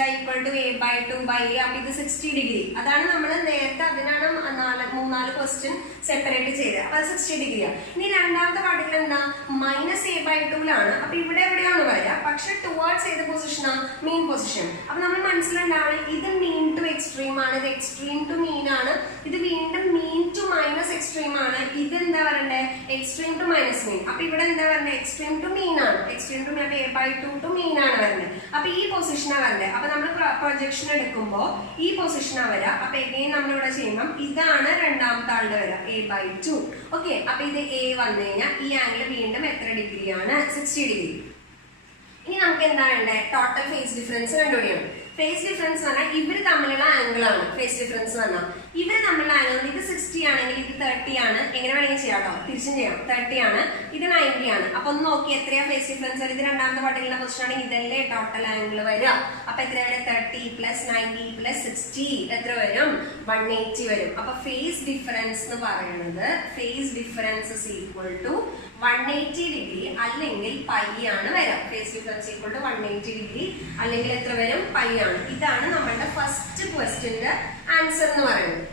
a/2/a. അപ്പൊ ഇത് 60 ഡിഗ്രി. അതാണ് നമ്മൾ നേരത്തെ അതിനാണ് 3-4 ക്വസ്റ്റ്യൻ സെപ്പറേറ്റ് ചെയ്തത്. അപ്പൊ 60 ഡിഗ്രിയാണ്. ഇനി രണ്ടാമത്തെ പാർട്ടിക്കിൾ എന്താ? -a/2ലാണ്. അപ്പൊ ഇവിടെ എവിടെയാണ് വരിക? പക്ഷെ ടുവേർഡ്സ് ഏത് പൊസിഷനാ? Main position. അപ്പൊ നമ്മൾ മനസ്സിലുണ്ടാവണം ഇത് മീൻ ടു എക്സ്ട്രീം ആണ്, ഇത് എക്സ്ട്രീം ടു മീൻ ആണ്, ഇത് വീണ്ടും മീൻ ടു മൈനസ് എക്സ്ട്രീം ആണ്. ഇത് എന്താ പറയണ്ടേ? Extreme to minus mean. അപ്പൊ ഇവിടെ എന്താ പറയണ്ടേ? എക്സ്ട്രീം ടു മീൻ ആണ്. Extreme to mean. അപ്പൊ a/2 ടു മീൻ ആണ് വരുന്നത്. അപ്പൊ ഈ പൊസിഷനാ വരണ്ടേ. അപ്പൊ നമ്മൾ പ്രൊജക്ഷൻ എടുക്കുമ്പോ ഈ പൊസിഷനാ വരാ. അപ്പൊ എഗെയിൻ നമ്മൾ ഇവിടെ ചെയ്യുമ്പോൾ ഇതാണ് രണ്ടാമത്തെ ആളുടെ വരാ a/2. ഓക്കെ. അപ്പൊ ഇത് a വന്നു കഴിഞ്ഞാൽ ഈ ആംഗിൾ വീണ്ടും എത്ര ഡിഗ്രിയാണ്? 60 ഡിഗ്രി. ഇനി നമുക്ക് എന്താ വേണ്ടേ? ടോട്ടൽ ഫേസ് ഡിഫറൻസ് കണ്ടുപിടിക്കണം. ഫേസ് ഡിഫറൻസ് പറഞ്ഞാൽ ഇവര് തമ്മിലുള്ള ആംഗിൾ ആണ് ഫേസ് ഡിഫറൻസ് പറഞ്ഞാൽ. ഇവര് തമ്മിലുള്ള ആംഗിൾ ഇത് 60 ആണെങ്കിൽ ഇത് 30 ആണ്. എങ്ങനെ വേണമെങ്കിൽ ചെയ്യാം കേട്ടോ, തിരിച്ചും ചെയ്യാം. 30 ആണ്, ഇത് 90 ആണ്. അപ്പൊ ഒന്ന് നോക്കി എത്രയാ ഫേസ് ഡിഫറൻസ്? ഇത് രണ്ടാമത്തെ പാർട്ടിക്കിളിന്റെ പൊസിഷൻ ആണെങ്കിൽ ഇതല്ലേ ടോട്ടൽ ആംഗിൾ വരിക. അപ്പൊ എത്ര വരും? 30 + 90 + 60 എത്ര വരും? 180 വരും. അപ്പൊ ഫേസ് ഡിഫറൻസ് എന്ന് പറയുന്നത് ഫേസ് ഡിഫറൻസ് = 180 ഡിഗ്രി അല്ലെങ്കിൽ പൈ ആണ് വരാം. ഫേസ് ഡിഫറൻസ് = 180 ഡിഗ്രി അല്ലെങ്കിൽ എത്ര വരും? പൈ ആണ്. ഇതാണ് നമ്മളുടെ ഫസ്റ്റ് ക്വസ്റ്റ്യന്റെ ആൻസർ എന്ന് പറയുന്നത്.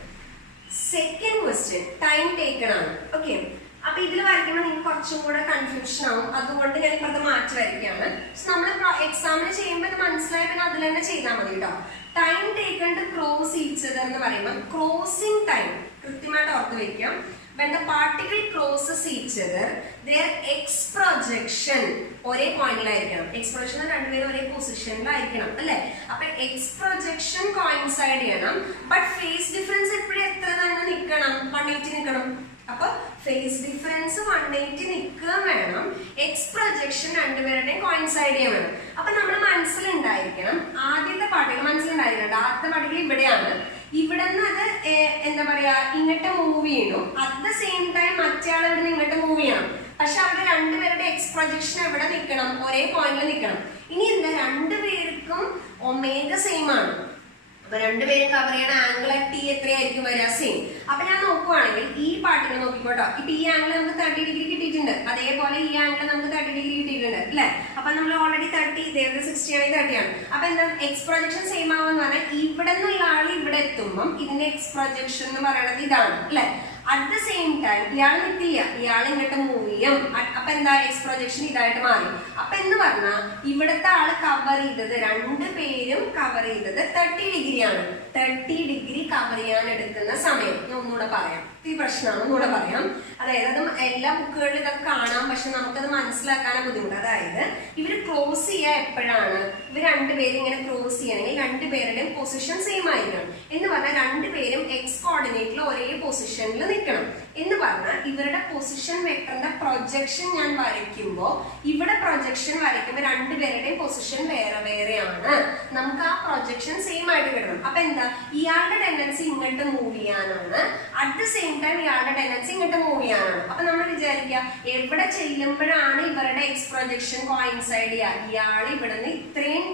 സെക്കൻഡ് ക്വസ്റ്റ്യൻ ടൈം ടേക്കൺ ആണ്. ഓക്കെ. അപ്പൊ ഇതിൽ വരയ്ക്കുമ്പോൾ നിങ്ങൾക്ക് കുറച്ചും കൂടെ കൺഫ്യൂഷൻ ആവും. അതുകൊണ്ട് ഞാൻ ഇപ്പുറത്ത് മാറ്റി വരയ്ക്കുകയാണ്. നമ്മൾ എക്സാമിന് ചെയ്യുമ്പോൾ ഇത് മനസ്സിലായ പിന്നെ അതിൽ തന്നെ ചെയ്താൽ മതി കേട്ടോ. Time taken to cross each other എന്ന് പറയുമ്പോൾ ക്രോസിംഗ് ടൈം കൃത്യമായിട്ട് ഓർത്ത് വെക്കാം. When the particle crosses each other, their x projection ഒരേ പോയിന്റിലായിരിക്കണം. എക്സ് പ്രൊജക്ഷൻ രണ്ടുപേരും ഒരേ പൊസിഷനിലായിരിക്കണം അല്ലെ. അപ്പൊ എക്സ് പ്രൊജക്ഷൻ കോയിൻസൈഡ് ചെയ്യണം. ബട്ട് ഫേസ് ഡിഫറൻസ് എപ്പോഴും എത്ര തന്നെ നിൽക്കണം? 180 നിൽക്കണം. അപ്പൊ ഫേസ് ഡിഫറൻസ് 180 നിൽക്കുകയും വേണം. എക്സ് പ്രൊജക്ഷൻ രണ്ടുപേരുടെയും കോയിൻസൈഡ് ചെയ്യാൻ വേണം. അപ്പൊ നമ്മൾ മനസ്സിലുണ്ടായിരിക്കണം ആദ്യത്തെ പാർട്ടികൾ മനസ്സിലുണ്ടായിരിക്കണം. ആദ്യത്തെ പാർട്ടികൾ ഇവിടെയാണ്. ഇവിടെ നിന്ന് അത് എന്താ പറയാ ഇങ്ങോട്ട് മൂവ് ചെയ്യണം. അറ്റ് ദ സെയിം ടൈം മറ്റേ ആൾ ഇവിടെ നിന്ന് ഇങ്ങോട്ട് മൂവ് ചെയ്യണം. പക്ഷെ അവരുടെ രണ്ടുപേരുടെ എക്സ് പ്രൊജക്ഷൻ എവിടെ നിൽക്കണം? ഒരേ പോയിന്റിൽ നിൽക്കണം. ഇനി എന്താ? രണ്ടുപേർക്കും ഒമേഗ സെയിം ആണ്. അപ്പൊ രണ്ടുപേരും കവർ ചെയ്യണ ആംഗിൾ ടി എത്രയായിരിക്കും വരിക? സെയിം. അപ്പൊ ഞാൻ നോക്കുവാണെങ്കിൽ ഈ പാർട്ടികൾ നോക്കിക്കോട്ടോ. ഇപ്പൊ ഈ ആംഗിൾ നമുക്ക് 30 ഡിഗ്രി കിട്ടിയിട്ടുണ്ട്. അതേപോലെ ഈ ആംഗിൾ നമുക്ക് 30 ഡിഗ്രി കിട്ടിയിട്ടുണ്ട് അല്ലെ. അപ്പൊ നമ്മൾ ഓൾറെഡി 30 ഇതേപോലെ 60 ആണെങ്കിൽ 30 ആണ്. അപ്പൊ എന്താ? എക്സ് പ്രൊജക്ഷൻ സെയിം ആവാന്ന് പറഞ്ഞാൽ ഇവിടെ നിന്നുള്ള ആൾ ഇവിടെ എത്തുമ്പം ഇതിന്റെ എക്സ് പ്രൊജക്ഷൻ എന്ന് പറയുന്നത് ഇതാണ് അല്ലെ. അറ്റ് ദ സെയിം ടൈം ഇയാൾ നിൽക്കില്ല, ഇയാൾ ഇങ്ങോട്ട് മൂവ് ചെയ്യും. അപ്പൊ എന്താ? എക്സ് പ്രൊജക്ഷൻ ഇതായിട്ട് മാറി. അപ്പൊ എന്ന് പറഞ്ഞാൽ ഇവിടുത്തെ ആള് കവർ ചെയ്തത് രണ്ടുപേരും കവർ ചെയ്തത് 30 ഡിഗ്രിയാണ്. 30 ഡിഗ്രി കവർ ചെയ്യാൻ എടുക്കുന്ന സമയം ഞാൻ ഒന്നുകൂടെ പറയാം. ഈ പ്രശ്നമാണ് ഒന്നുകൂടെ പറയാം. അതായത് അത് എല്ലാ ബുക്കുകളിലും ഇതൊക്കെ കാണാം. പക്ഷെ നമുക്കത് മനസ്സിലാക്കാനും ബുദ്ധിമുട്ട്. അതായത് ഇവർ ക്രോസ് ചെയ്യുക എപ്പോഴാണ്? ഇവർ രണ്ടുപേരും ഇങ്ങനെ ക്രോസ് ചെയ്യണമെങ്കിൽ രണ്ടുപേരുടെയും പൊസിഷൻ സെയിം ആയിരിക്കണം. എന്ന് പറഞ്ഞാൽ രണ്ടുപേരും എക്സ് കോർഡിനേറ്റിൽ ഒരേ പൊസിഷനിൽ നിൽക്കണം. എന്ന് പറഞ്ഞാൽ ഇവരുടെ പൊസിഷൻ വെക്ടറിന്റെ പ്രൊജക്ഷൻ ഞാൻ വരയ്ക്കുമ്പോൾ ഇവിടെ പ്രൊജക്ഷൻ വരയ്ക്കുമ്പോൾ രണ്ടുപേരുടെയും പൊസിഷൻ വേറെ വേറെയാണ്. നമുക്ക് ആ പ്രൊജക്ഷൻ സെയിം ആയിട്ട് കിട്ടണം. അപ്പൊ എന്താ? ഇയാളുടെ ടെൻഡൻസി ഇങ്ങോട്ട് മൂവ് ചെയ്യാനാണ്. അറ്റ് ദ സെയിം ടൈം ഇയാളുടെ ടെൻഡൻസി ഇങ്ങോട്ട് മൂവ് ചെയ്യാനാണ്. അപ്പൊ നമ്മൾ വിചാരിക്കുക എവിടെ ചെല്ലുമ്പോഴാണ് ഇവരുടെ എക്സ് പ്രൊജക്ഷൻ കോയിൻസൈഡ് ചെയ്യുക? ഇയാൾ ഇവിടെ നിന്ന് ഇത്രയും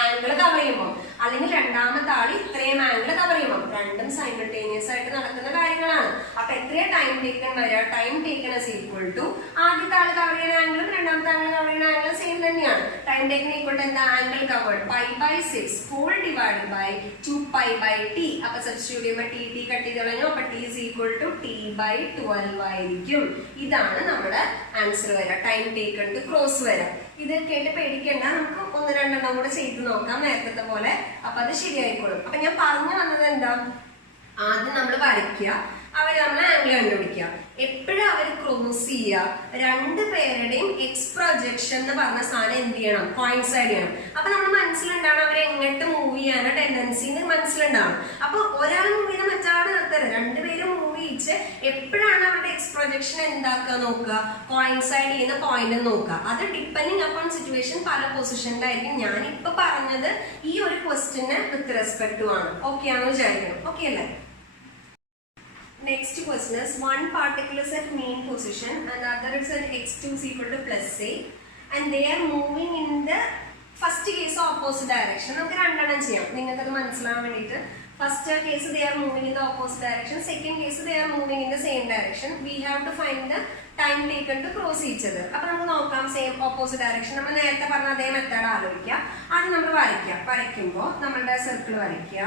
ആംഗിൾ കവർ ചെയ്യുമ്പോൾ അല്ലെങ്കിൽ രണ്ടാമത്തെ ആൾ ഇത്രയും ആംഗിൾ കവർ ചെയ്യുമ്പോൾ രണ്ടും സൈമൾട്ടേനിയസ് ആയിട്ട് നടക്കുന്ന കാര്യങ്ങളാണ്. അപ്പൊ എത്രയാ ടൈം ടേക്കൺ വരിക? ടൈം ടേക്കൺ = ആദ്യത്തെ ആൾ കവർ ചെയ്യുന്ന ആംഗിളും രണ്ടാമത്തെ ആൾ കവർ ചെയ്യുന്ന ആംഗിളും സെയിം തന്നെയാണ്. ടൈം ടേക്കൺ = എന്താ? Angle covered π/6 whole divided by 2π/t. അപ്പൊ സബ്സ്റ്റിറ്റ്യൂട്ട് ചെയ്യുമ്പോൾ ടി കട്ട് ചെയ്ത് കളഞ്ഞു. അപ്പൊ t = t/12 ആയിരിക്കും. ഇതാണ് നമ്മുടെ ആൻസർ വരിക. ടൈം ടേക്കൺ ടു ക്രോസ് വരിക. ഇത് കേട്ട് പേടിക്കേണ്ട, നമുക്ക് 1-2 കൂടെ ചെയ്ത് നോക്കാം നേരത്തെ പോലെ. അപ്പൊ അത് ശരിയായിക്കോളും. അപ്പൊ ഞാൻ പറഞ്ഞു വന്നത് എന്താ? ആദ്യം നമ്മൾ വരയ്ക്കുക, അവര് നമ്മൾ ആംഗിൾ കണ്ടുപിടിക്കുക. എപ്പോഴും അവർ ക്രോസ് ചെയ്യുക രണ്ടുപേരുടെയും എക്സ് പ്രൊജക്ഷൻ എന്ന് പറഞ്ഞ സാധനം എന്ത് ചെയ്യണം? കോയിൻസൈഡ് ചെയ്യണം. അപ്പൊ നമ്മൾ മനസ്സിലുണ്ടാവണം അവരെ എങ്ങോട്ട് മൂവ് ചെയ്യാനോ ടെൻഡൻസി മനസ്സിലുണ്ടാവണം. അപ്പൊ ഒരാൾ മൂവ് ചെയ്ത മറ്റാൾ നിർത്തരുത്. രണ്ടുപേരും മൂവ് ചെയ്യിച്ച് എപ്പോഴാണ് അവരുടെ എക്സ് പ്രൊജക്ഷൻ പ്രൊജക്ഷൻ എന്താക്കുക നോക്കുക, കോയിൻസൈഡ് ചെയ്യുന്ന പോയിന്റ് നോക്കുക. അത് ഡിപ്പെൻഡിങ് അപ്പോൺ സിറ്റുവേഷൻ പല പൊസിഷനിലായിരിക്കും. ഞാൻ ഇപ്പൊ പറഞ്ഞത് ഈ ഒരു ക്വസ്റ്റ്യന് വിത്ത് റെസ്പെക്ട് ടു ആണ്. ഓക്കെ ആണെന്ന് വിചാരിക്കണം. ഓക്കെ അല്ലേ? Next question is one particle is at mean position and other is at x2 is equal to plus a and they are moving in the first case opposite direction. നമുക്ക് രണ്ടെണ്ണം ചെയ്യാം നിങ്ങൾക്ക് അത് മനസ്സിലാവാൻ വേണ്ടിയിട്ട്. First case they are moving in the opposite direction, second case they are moving in the same direction. We have to find the time taken to cross each other. അപ്പോൾ നമുക്ക് നോക്കാം സെയിം ഓപ്പോസിറ്റ് ഡയറക്ഷൻ. നമ്മൾ നേരത്തെ പറഞ്ഞ അതേ മെത്തേഡ് ആലോചിക്കുക. ആദ്യം നമ്മൾ വരയ്ക്കുമ്പോൾ നമ്മളുടെ സർക്കിൾ വരയ്ക്കുക,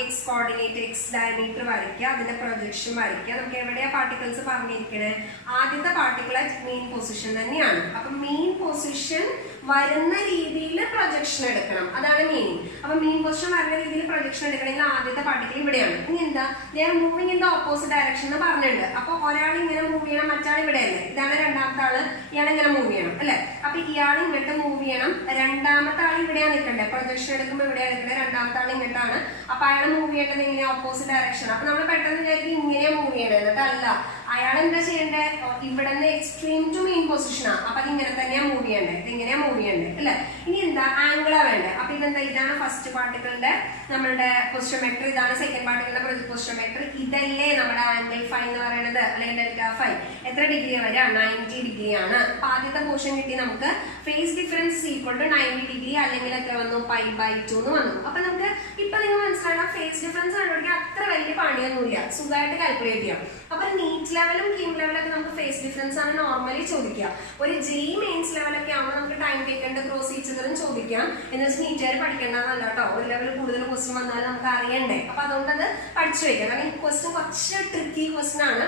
എക്സ് കോർഡിനേറ്റ് എക്സ് ഡയമീറ്റർ വരയ്ക്കുക, അതിന്റെ പ്രൊജക്ഷൻ വരയ്ക്കുക. നമുക്ക് എവിടെയാ പാർട്ടിക്കിൾസ് പറഞ്ഞിരിക്കണേ? ആദ്യത്തെ പാർട്ടിക്കിൾ മെയിൻ പൊസിഷൻ തന്നെയാണ്. അപ്പൊ മെയിൻ പൊസിഷൻ വരുന്ന രീതിയിൽ പ്രൊജക്ഷൻ എടുക്കണം, അതാണ് മീനിങ്. അപ്പൊ മെയിൻ പൊസിഷൻ വരുന്ന രീതിയിൽ പ്രൊജക്ഷൻ എടുക്കണമെങ്കിൽ ആദ്യത്തെ പാർട്ടിക്കിൾ ഇവിടെയാണ്. ഇനി എന്താ, they are moving in the opposite direction എന്ന് പറഞ്ഞിട്ടുണ്ട്. അപ്പൊ ഒരാൾ ഇങ്ങനെ മൂവ് ചെയ്യണം, മറ്റാൾ ഇവിടെ അല്ലേ, ഇതാണ് രണ്ടാമത്തെ ആള്, ഇയാൾ ഇങ്ങനെ മൂവ് ചെയ്യണം അല്ലെ. അപ്പൊ ഇയാൾ ഇങ്ങോട്ട് മൂവ് ചെയ്യണം, രണ്ടാമത്തെ ആൾ ഇവിടെയാണ് നിൽക്കണ്ടേ, പ്രൊജക്ഷൻ എടുക്കുമ്പോൾ ഇവിടെയാണ് നിൽക്കണ്ടേ, രണ്ടാമത്തെ ആൾ ഇങ്ങോട്ടാണ്. അപ്പൊ അയാൾ മൂവ് ചെയ്യേണ്ടത് എങ്ങനെയാ? Opposite direction. അപ്പൊ നമ്മൾ പെട്ടെന്ന് വിചാരിക്കും ഇങ്ങനെയാ മൂവ് ചെയ്യേണ്ടത്, എന്നിട്ടല്ല. അയാൾ എന്താ ചെയ്യണ്ടേ? ഇവിടെ നിന്ന് എക്സ്ട്രീം ടു മെയിൻ പൊസിഷനാണ്. അപ്പൊ അത് ഇങ്ങനെ തന്നെയാ മൂവ് ചെയ്യണ്ടേ, ഇത് ഇങ്ങനെയാ മൂവ് ചെയ്യണ്ടേ അല്ലെ. ഇനി എന്താ, ആംഗിളാ വേണ്ടേ. അപ്പൊ ഇതെന്താ, ഇതാണ് ഫസ്റ്റ് പാർട്ടിക്കിളിന്റെ നമ്മളുടെ പൊസിഷനോമെട്രി, ഇതാണ് സെക്കൻഡ് പാർട്ടിക്കിളിന്റെ പൊസിഷനോമെട്രി. ഇതല്ലേ നമ്മുടെ ആംഗിൾ ഫൈ എന്ന് പറയുന്നത്, അല്ലെങ്കിൽ ഡെൽറ്റ ഫൈ. എത്ര ഡിഗ്രി വരിക? 90 ഡിഗ്രി ആണ്. അപ്പൊ ആദ്യത്തെ പോർഷൻ കിട്ടി നമുക്ക്. Phase difference equal to 90 degree, അല്ലെങ്കിൽ എത്ര വന്നു? π/2 എന്ന് വന്നു. അപ്പൊ നമുക്ക് ഇപ്പൊ നിങ്ങൾ മനസ്സിലാക്കണം, ഫേസ് ഡിഫറൻസ് കണ്ടുപിടിക്കാൻ അത്ര വലിയ പണിയൊന്നുമില്ല, സുഖമായിട്ട് കാൽക്കുലേറ്റ് ചെയ്യാം. അപ്പൊ നീറ്റ് ലെവലും കീം ലെവലൊക്കെ നമുക്ക് ഫേസ് ഡിഫറൻസ് ആണ് നോർമലി ചോദിക്കുക. ഒരു ജെയ് മെയിൻസ് ലെവലൊക്കെ ആവുമ്പോൾ നമുക്ക് ടൈം ടേക്കൻഡ് ക്രോസ് ഈച്ചതും ചോദിക്കാം. എന്ന് വെച്ചാൽ നീറ്റുകാർ പഠിക്കേണ്ടതല്ല കേട്ടോ, ഒരു ലെവൽ കൂടുതൽ ക്വസ്റ്റ്യൻ വന്നാൽ നമുക്ക് അറിയണ്ടേ. അപ്പൊ അതുകൊണ്ട് അത് പഠിച്ചു വയ്ക്കാം. കാരണം ഈ ക്വസ്റ്റ്യൻ കുറച്ച് ട്രിക്കി ക്വസ്റ്റ്യൻ ആണ്,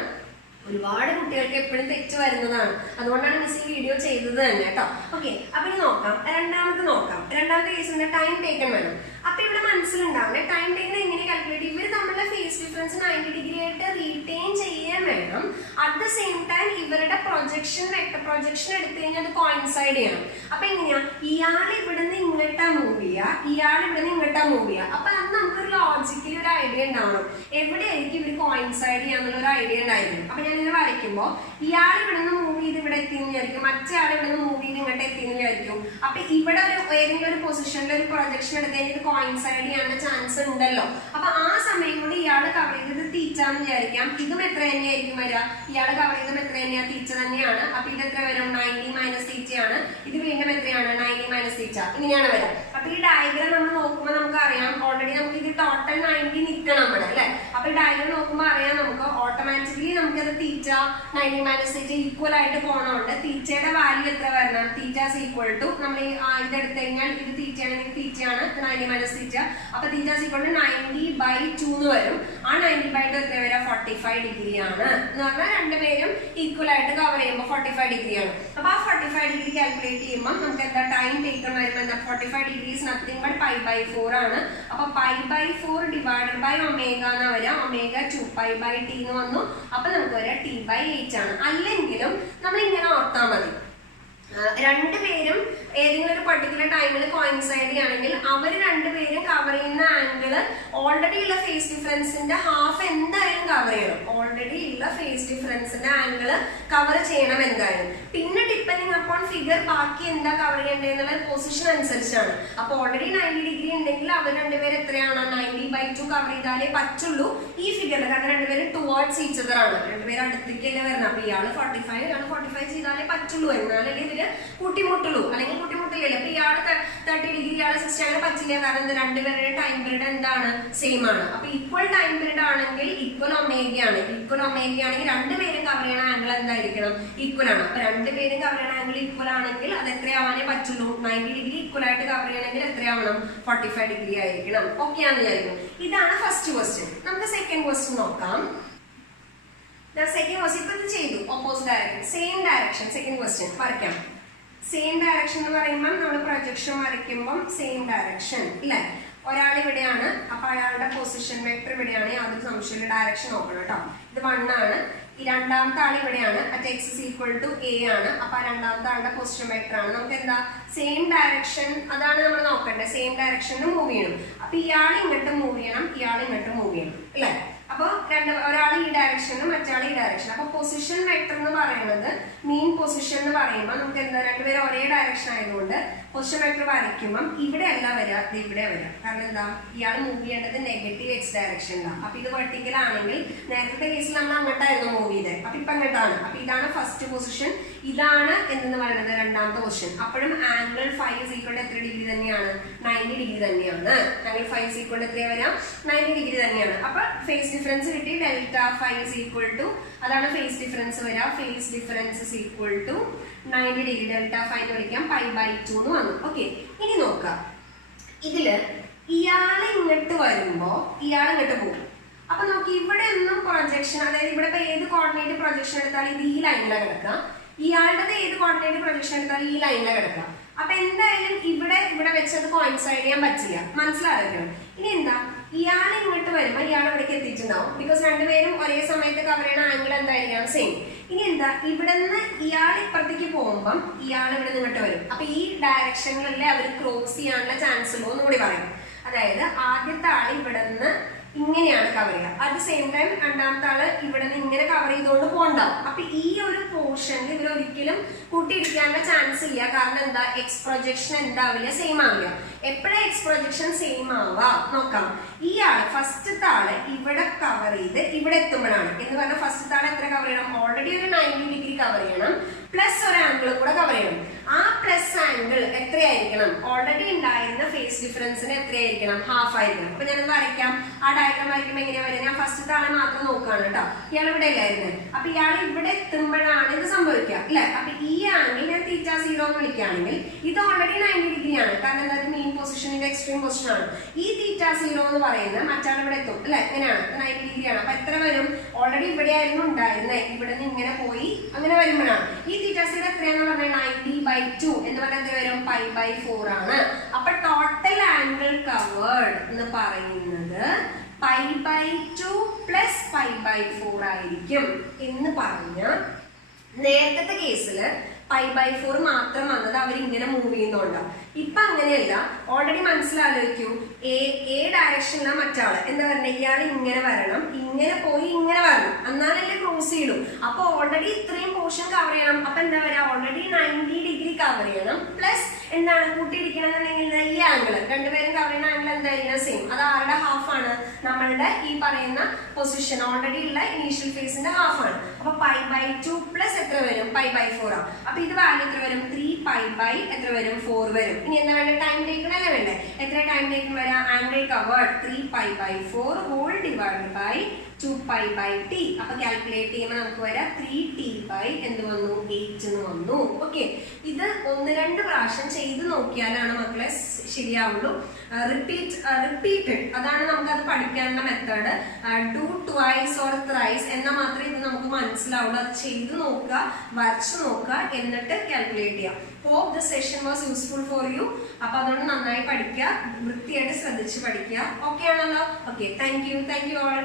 ഒരുപാട് കുട്ടികൾക്ക് എപ്പോഴും തെറ്റ് വരുന്നതാണ്. അതുകൊണ്ടാണ് മിസ് ഈ വീഡിയോ ചെയ്തത് തന്നെ കേട്ടോ. ഓക്കെ, അപ്പൊ ഇനി നോക്കാം, രണ്ടാമത്തെ കേസിന്റെ ടൈം ടേക്കൺ വേണം. അപ്പൊ ഇവിടെ മനസ്സിലുണ്ടാവില്ലേ, ടൈം ടേക്കൺ എങ്ങനെ കാൽക്കുലേറ്റ്? ഇവർ തമ്മിലുള്ള ഫേസ് ഡിഫറൻസ് 90 ഡിഗ്രി ആയിട്ട് റീറ്റെയിൻ ചെയ്യാൻ വേണം. അറ്റ് ദ സെയിം ടൈം ഇവരുടെ പ്രൊജക്ഷൻ വെക്ടർ പ്രൊജക്ഷൻ എടുത്തു കഴിഞ്ഞാൽ അത് കോയിൻസൈഡ് ചെയ്യണം. അപ്പൊ എങ്ങനെയാ? ഇയാൾ ഇവിടുന്ന് ഇങ്ങോട്ടാ മൂവ് ചെയ്യുക, ഇയാൾ ഇവിടുന്ന് ഇങ്ങോട്ടാ മൂവ് ചെയ്യുക. അപ്പൊ അത് നമുക്കൊരു ലോജിക്കലി ഒരു ഐഡിയ ഉണ്ടാവണം, എവിടെയായിരിക്കും ഇവർ കോയിൻസൈഡ് ചെയ്യാന്നുള്ള ഒരു ഐഡിയ ഉണ്ടായിരുന്നു. അപ്പൊ ഞാൻ ഇങ്ങനെ വരയ്ക്കുമ്പോൾ ഇയാൾ ഇവിടുന്ന് മൂവ് ചെയ്ത് ഇവിടെ എത്തിയെന്ന് വിചാരിക്കും, മറ്റേ ആൾ ഇവിടുന്ന് മൂവ് ചെയ്ത് ഇങ്ങോട്ട് എത്തിയെന്ന് വിചാരിക്കും. അപ്പൊ ഇവിടെ ഒരു ഏതെങ്കിലും ഒരു പൊസിഷനിൽ ഒരു പ്രൊജക്ഷൻ എടുത്ത് കഴിഞ്ഞാൽ കോയിൻസൈഡ് ചെയ്യാനുള്ള ചാൻസ് ഉണ്ടല്ലോ. അപ്പൊ ആ സമയം കൊണ്ട് ഇയാൾ കവർ ചെയ്തത് തീറ്റാന്ന് വിചാരിക്കാം. ഇതും എത്ര തന്നെയായിരിക്കും വരിക? ഇയാൾ കവർ ചെയ്തതും എത്ര തന്നെയാ? തീറ്റ തന്നെയാണ്. അപ്പൊ ഇത് എത്ര വരും? 90 മൈനസ് തീറ്റയാണ്. ഇത് വീണ്ടും എത്രയാണ്? 90 മൈനസ് തീറ്റ. ഇങ്ങനെയാണ് വരിക. അപ്പൊ ഈ ഡയഗ്രാം നമ്മൾ നോക്കുമ്പോൾ നമുക്ക് അറിയാം, ഓൾറെഡി നമുക്ക് ഇത് ടോട്ടൽ 90 നിൽക്കണം നമ്മുടെ അല്ലെ. അപ്പൊ ഈ ഡയഗ്രാം നോക്കുമ്പോൾ അറിയാം നമുക്ക് ഓട്ടോമാറ്റിക്കലി നമുക്കത് തീറ്റ 90 മൈനസ് തീറ്റ ഈക്വൽ ആയിട്ട് പോകണമുണ്ട്. തീറ്റയുടെ വാല്യൂ എത്ര വരണം? തീറ്റ ഈക്വൽ ടു നമ്മൾ ഇതെടുത്തു കഴിഞ്ഞാൽ ഇത് തീറ്റയാണെങ്കിൽ തീറ്റയാണ്, 90 മൈനസ് തീറ്റ. അപ്പൊ തീറ്റ ഈക്വൽ ടു 90/2 എന്ന് വരും. ആ 90/2 എത്ര വരാം? 45 ഡിഗ്രി ആണ് എന്ന് പറഞ്ഞാൽ രണ്ടുപേരും ഈക്വൽ ആയിട്ട് കവർ ചെയ്യുമ്പോൾ 45 ഡിഗ്രി ആണ്. അപ്പൊ ആ 45 ഡിഗ്രി കാൽക്കുലേറ്റ് ചെയ്യുമ്പോൾ നമുക്ക് എന്താ ടൈം ടേക്കൺ വരുമ്പോൾ എന്താ? 45 ഡിഗ്രി ഈസ് നത്തിങ് ബട്ട് π/4 ആണ്. അപ്പൊ π/4 ഡിവൈഡഡ് ബൈ ഒമേഗ എന്നാ വരിക. ഒമേഗ 2π/t എന്ന് വന്നു. അപ്പൊ നമുക്ക് വരിക t/8 ആണ്. അല്ലെങ്കിലും നമ്മൾ ഇങ്ങനെ ഓർത്താൽ മതി, രണ്ടുപേരും ഏതെങ്കിലും ഒരു പർട്ടിക്കുലർ ടൈമിൽ കോയിൻസൈഡ് ചെയ്യുകയാണെങ്കിൽ അവർ രണ്ടുപേരും കവർ ചെയ്യുന്ന ആംഗിള് ഓൾറെഡി ഉള്ള ഫേസ് ഡിഫറൻസിന്റെ ഹാഫ് എന്തായാലും കവർ ചെയ്യണം. ഓൾറെഡി ഉള്ള ഫേസ് ഡിഫറൻസിന്റെ ആംഗിള് കവർ ചെയ്യണം എന്തായാലും. പിന്നെ ഡിപ്പെൻഡിങ് അപ്പോൺ ഫിഗർ ബാക്കി എന്താ കവർ ചെയ്യേണ്ടതെന്നുള്ള പൊസിഷൻ അനുസരിച്ചാണ്. അപ്പൊ ഓൾറെഡി 90 ഡിഗ്രി ഉണ്ടെങ്കിൽ അവർ രണ്ടുപേരും എത്രയാണ്? 90/2 കവർ ചെയ്താലേ പറ്റുള്ളൂ ഈ ഫിഗറിൽ. കാരണം രണ്ടുപേരും ടുവേർഡ്സ് ഈച്ച് അതർ ആണ്, രണ്ടുപേരും അടുത്തേക്കല്ലേ വരുന്നത്. അപ്പൊ ഇയാള് 45 ഇയാള് 45 ചെയ്താലേ പറ്റുള്ളൂ, എന്നാലല്ലേ ഇതില് കൂട്ടിമുട്ടുള്ളൂ. അല്ലെങ്കിൽ കൂട്ടിമുട്ടില്ലല്ലോ. അപ്പൊ ഇയാള് 30 ഡിഗ്രി ഇയാള് 60 അങ്ങനെ പറ്റില്ല. കാരണം രണ്ടുപേരുടെ ടൈം പീരീഡ് എന്താണ്? സെയിം ആണ്. അപ്പൊ ഈക്വൽ ടൈം പീരീഡ് ആണെങ്കിൽ ഈക്വൽ ഒമേഗയാണ്. ഈക്വൽ ഒമേഗയാണെങ്കിൽ രണ്ടുപേരും കവർ ചെയ്യണ ആംഗിൾ എന്തായിരിക്കണം? ഈക്വൽ ആണ്. അപ്പൊ രണ്ടുപേരും കവർ ചെയ്യണ ആംഗിൾ ഈക്വൽ ആണെങ്കിൽ അത് എത്രയാവാനേ പറ്റുള്ളൂ? 90 ഡിഗ്രി ഈക്വൽ ആയിട്ട് കവർ ചെയ്യണമെങ്കിൽ എത്രയാവണം? 45 ഡിഗ്രി ആയിരിക്കണം. ഓക്കെ ആണെന്ന് വിചാരിക്കും. ഇതാണ് ഫസ്റ്റ് ക്വസ്റ്റ്യൻ. നമുക്ക് സെക്കൻഡ് ക്വസ്റ്റ്യൻ നോക്കാം. സെക്കൻഡ് ക്വസ്റ്റ്യൻ ഇപ്പൊ ഇത് ചെയ്തു, opposite direction, same direction. Second question വരയ്ക്കാം. സെയിം ഡയറക്ഷൻ എന്ന് പറയുമ്പോൾ നമ്മൾ പ്രൊജക്ഷൻ വരയ്ക്കുമ്പോൾ സെയിം ഡയറക്ഷൻ ഇല്ലേ? ഒരാൾ ഇവിടെയാണ്, അപ്പൊ അയാളുടെ പൊസിഷൻ വെക്ടർ ഇവിടെയാണ്. യാതൊരു സംശയമില്ല, ഡയറക്ഷൻ നോക്കണം കേട്ടോ. ഇത് 1 ആണ്. ഈ രണ്ടാമത്തെ ആൾ ഇവിടെയാണ്, അറ്റ് x = a ആണ്. അപ്പൊ രണ്ടാമത്തെ ആളുടെ പൊസിഷൻ വെക്ടർ ആണ്. നമുക്ക് എന്താ? സെയിം ഡയറക്ഷൻ, അതാണ് നമ്മൾ നോക്കേണ്ടത്. സെയിം ഡയറക്ഷനിൽ മൂവ് ചെയ്യണം. അപ്പൊ ഇയാൾ ഇങ്ങോട്ട് മൂവ് ചെയ്യണം, ഇയാൾ ഇങ്ങോട്ട് മൂവ് ചെയ്യണം അല്ലെ. അപ്പൊ ഒരാൾ ഈ ഡയറക്ഷൻ ഡയറക്ഷനും മറ്റാൾ ഈ ഡയറക്ഷൻ. അപ്പൊ പൊസിഷൻ വെക്ടർ എന്ന് പറയുന്നത് മീൻ പൊസിഷൻ എന്ന് പറയുമ്പോൾ നമുക്ക് എന്താ രണ്ടുപേരും ഒരേ ഡയറക്ഷൻ ആയതുകൊണ്ട് പൊസിഷൻ വെക്ടർ വരയ്ക്കുമ്പം ഇവിടെ അല്ല വരിക, ഇവിടെ വരാം. കാരണം എന്താ, ഇയാൾ മൂവ് ചെയ്യേണ്ടത് നെഗറ്റീവ് എക്സ് ഡയറക്ഷനിലാണ്. അപ്പൊ ഇത് വെർട്ടിക്കൽ ആണെങ്കിൽ നേരത്തെ കേസിൽ നമ്മൾ അങ്ങോട്ടായിരുന്നു മൂവ് ചെയ്തത്, അപ്പൊ ഇപ്പൊ അങ്ങോട്ടാണ്. അപ്പൊ ഇതാണ് ഫസ്റ്റ് പൊസിഷൻ, ഇതാണ് എന്തെന്ന് പറയുന്നത് രണ്ടാമത്തെ പൊസിഷൻ. അപ്പോഴും angle phi is equal to എത്ര ഡിഗ്രി തന്നെയാണ്? 90 ഡിഗ്രി തന്നെയാണ്. Angle phi is equal to എത്രയാ വരാം? 90 ഡിഗ്രി തന്നെയാണ്. അപ്പൊ ഫേസ് ഡിഫറൻസ് കിട്ടി. Delta phi is equal to, അതാണ് ഫേസ് ഡിഫറൻസ് വരാ. Phase difference is equal to 90 degree. Delta phi എന്ന് വിളിക്കാം π/2 എന്ന് വന്നു. ഓക്കെ, ഇനി നോക്കാം. ഇതില് ഇയാൾ ഇങ്ങോട്ട് വരുമ്പോ ഇയാൾ ഇങ്ങോട്ട് പോകും. അപ്പൊ നോക്കി ഇവിടെ ഒന്നും പ്രൊജക്ഷൻ, അതായത് ഇവിടെ ഇപ്പൊ ഏത് കോർഡിനേറ്റ് പ്രൊജക്ഷൻ എടുത്താലും ഇത് ഈ ലൈനിലാണ് കിടക്കുക. ഇയാളുടെ ഏത് കോർഡിനേറ്റ് പ്രൊജക്ഷൻ എടുത്താലും ഈ ലൈനിലാണ് കിടക്കുക. അപ്പൊ എന്തായാലും ഇവിടെ വെച്ചത് കോയിൻസൈഡ് ചെയ്യാൻ പറ്റില്ല. മനസ്സിലായോ? ഇനി എന്താ, ഇയാൾ ഇങ്ങോട്ട് വരുമ്പോ ഇയാൾ ഇവിടേക്ക് എത്തിയിട്ടുണ്ടാവും. ബിക്കോസ് രണ്ടുപേരും ഒരേ സമയത്ത് കവർ ചെയ്യുന്ന ആംഗിൾ എന്തായിരിക്കാം? സെയിം. ഇനി എന്താ, ഇവിടെ നിന്ന് ഇയാൾ ഇപ്പുറത്തേക്ക് പോകുമ്പം ഇയാൾ ഇവിടെ നിന്നിട്ട് വരും. അപ്പൊ ഈ ഡയറക്ഷനിലല്ലേ അവർ ക്രോസ് ചെയ്യാനുള്ള ചാൻസ് ഉള്ളൂ എന്ന് കൂടി പറയും. അതായത് ആദ്യത്തെ ആള് ഇവിടെ നിന്ന് ഇങ്ങനെയാണ് കവർ ചെയ്യുക. അറ്റ് ദ സെയിം ടൈം രണ്ടാമത്തെ ആള് ഇവിടെ നിന്ന് ഇങ്ങനെ കവർ ചെയ്തുകൊണ്ട് പോണ്ടാവും. അപ്പൊ ഈ ഒരു പോർഷനിൽ ഇവർ ഒരിക്കലും കൂട്ടിയിടിക്കാനുള്ള ചാൻസ് ഇല്ല. കാരണം എന്താ, എക്സ് പ്രൊജക്ഷൻ എന്താവില്ല? സെയിം ആവില്ല. എപ്പോഴാ എക്സ് പ്രൊജക്ഷൻ സെയിം ആവുക നോക്കാം. ഈ ആള് ഫസ്റ്റത്തെ ആള് ഇവിടെ കവർ ചെയ്ത് ഇവിടെ എത്തുമ്പോഴാണ് എന്ന് പറഞ്ഞാൽ ഫസ്റ്റത്തെ ആള് എത്ര കവർ ചെയ്യണം? ഓൾറെഡി ഒരു 90 ഡിഗ്രി കവർ ചെയ്യണം, പ്ലസ് ഒരു ആംഗിൾ കൂടെ കവർ ചെയ്യണം. ആ പ്ലസ് ആംഗിൾ എത്രയായിരിക്കണം? ഓൾറെഡി ഉണ്ടായിരുന്ന ഫേസ് ഡിഫറൻസിന് എത്രയായിരിക്കണം? ഹാഫ് ആയിരിക്കണം. അപ്പൊ ഞാനത് വരയ്ക്കാം. ആ ഡയഗ്രാം വരയ്ക്കുമ്പോൾ എങ്ങനെയാ വരിക? ഞാൻ ഫസ്റ്റത്തെ ആളെ മാത്രം നോക്കുകയാണ് കേട്ടോ. ഇയാൾ ഇവിടെ അല്ലായിരുന്നു. അപ്പൊ ഇയാൾ ഇവിടെ എത്തുമ്പോഴാണ് ഇത് സംഭവിക്കുക അല്ലെ? അപ്പൊ ഈ ആംഗിൾ ഞാൻ θ0 എന്ന് വിളിക്കുകയാണെങ്കിൽ ഇത് ഓൾറെഡി 90 ഡിഗ്രി ആണ്. കാരണം എന്താ, മീൻ പൊസിഷനിന്റെ എക്സ്ട്രീം പൊസിഷൻ ആണ്. ഈ θ0 എന്ന് പറയുന്നത് മറ്റാൾ ഇവിടെ എത്തും അല്ലെ? എങ്ങനെയാണ്? 90 ഡിഗ്രി ആണ്. അപ്പൊ എത്ര വരും? ഓൾറെഡി ഇവിടെ ആയിരുന്നു ഉണ്ടായിരുന്നത്, ഇവിടെ നിന്ന് ഇങ്ങനെ പോയി അങ്ങനെ വരുമ്പോഴാണ്. ഈ θ0 എത്രയാന്ന് പറഞ്ഞാൽ 90/2 എന്ന് പറഞ്ഞാൽ എത്ര വരും? π/4 ആണ്. അപ്പൊ ടോട്ടൽ ആംഗിൾ കവേർഡ് എന്ന് പറയുന്നത് π/2 പ്ലസ് π/4 ആയിരിക്കും എന്ന് പറഞ്ഞ നേരത്തെ കേസില് π/4 മാത്രം വന്നത് അവരിങ്ങനെ മൂവ് ചെയ്യുന്നോണ്ടാ. ഇപ്പൊ അങ്ങനെയല്ല. ഓൾറെഡി മനസ്സിലാലോചിക്കൂ, എ ഡയറക്ഷനിലാണ് മറ്റാള് എന്താ പറയുക, ഇയാൾ ഇങ്ങനെ വരണം, ഇങ്ങനെ പോയി ഇങ്ങനെ വരണം, എന്നാലല്ലേ ക്രോസ് ചെയ്യൂ. അപ്പൊ ഓൾറെഡി ഇത്രയും പോർഷൻ കവർ ചെയ്യണം. അപ്പൊ എന്താ പറയുക, ഓൾറെഡി 90 ഡിഗ്രി കവർ ചെയ്യണം, പ്ലസ് എന്താണ് കൂട്ടിയിരിക്കണമെന്നുണ്ടെങ്കിൽ ഈ ആംഗിൾ രണ്ടുപേരും കവർ ചെയ്യുന്ന ആംഗിൾ എന്തായിരിക്കും? സെയിം. അത് ആരുടെ ഹാഫ് ആണ്? നമ്മളുടെ ഈ പറയുന്ന പൊസിഷൻ ഓൾറെഡി ഉള്ള ഇനീഷ്യൽ ഫേസിന്റെ ഹാഫ് ആണ്. അപ്പൊ π/2 പ്ലസ് എത്ര വരും? π/4 ആണ്. അപ്പൊ ഇത് വാല്യൂ എത്ര വരും? 3π/ എത്ര വരും? 4 വരും. ഇനി എന്താ വേണ്ടത്? ടൈം ടേക്കൺ അല്ലേ വേണ്ടേ? എത്ര ടൈം ടേക്കൺ വരാം? Angle covered 3π/4 whole divided by 2π/t. അപ്പൊ കാൽക്കുലേറ്റ് ചെയ്യുമ്പോൾ നമുക്ക് വരാം 3t/ എന്ത് വന്നു? 8 എന്ന് വന്നു. ഓക്കെ, ഇത് 1-2 പ്രാവശ്യം ചെയ്ത് നോക്കിയാലാണ് മക്കളെ ശരിയാവുള്ളൂ. റിപ്പീറ്റഡ് അതാണ് നമുക്ക് അത് പഠിക്കാനുള്ള method. Do twice or thrice എന്നാൽ മാത്രമേ ഇത് നമുക്ക് മനസ്സിലാവുള്ളൂ. അത് ചെയ്ത് നോക്കുക, വരച്ച് നോക്കുക, എന്നിട്ട് കാൽക്കുലേറ്റ് ചെയ്യാം. Hope the session was useful for you. അപ്പൊ അതുകൊണ്ട് നന്നായി പഠിക്കുക, വൃത്തിയായിട്ട് ശ്രദ്ധിച്ച് പഠിക്കുക. ഓക്കെ ആണല്ലോ? Okay, thank you all.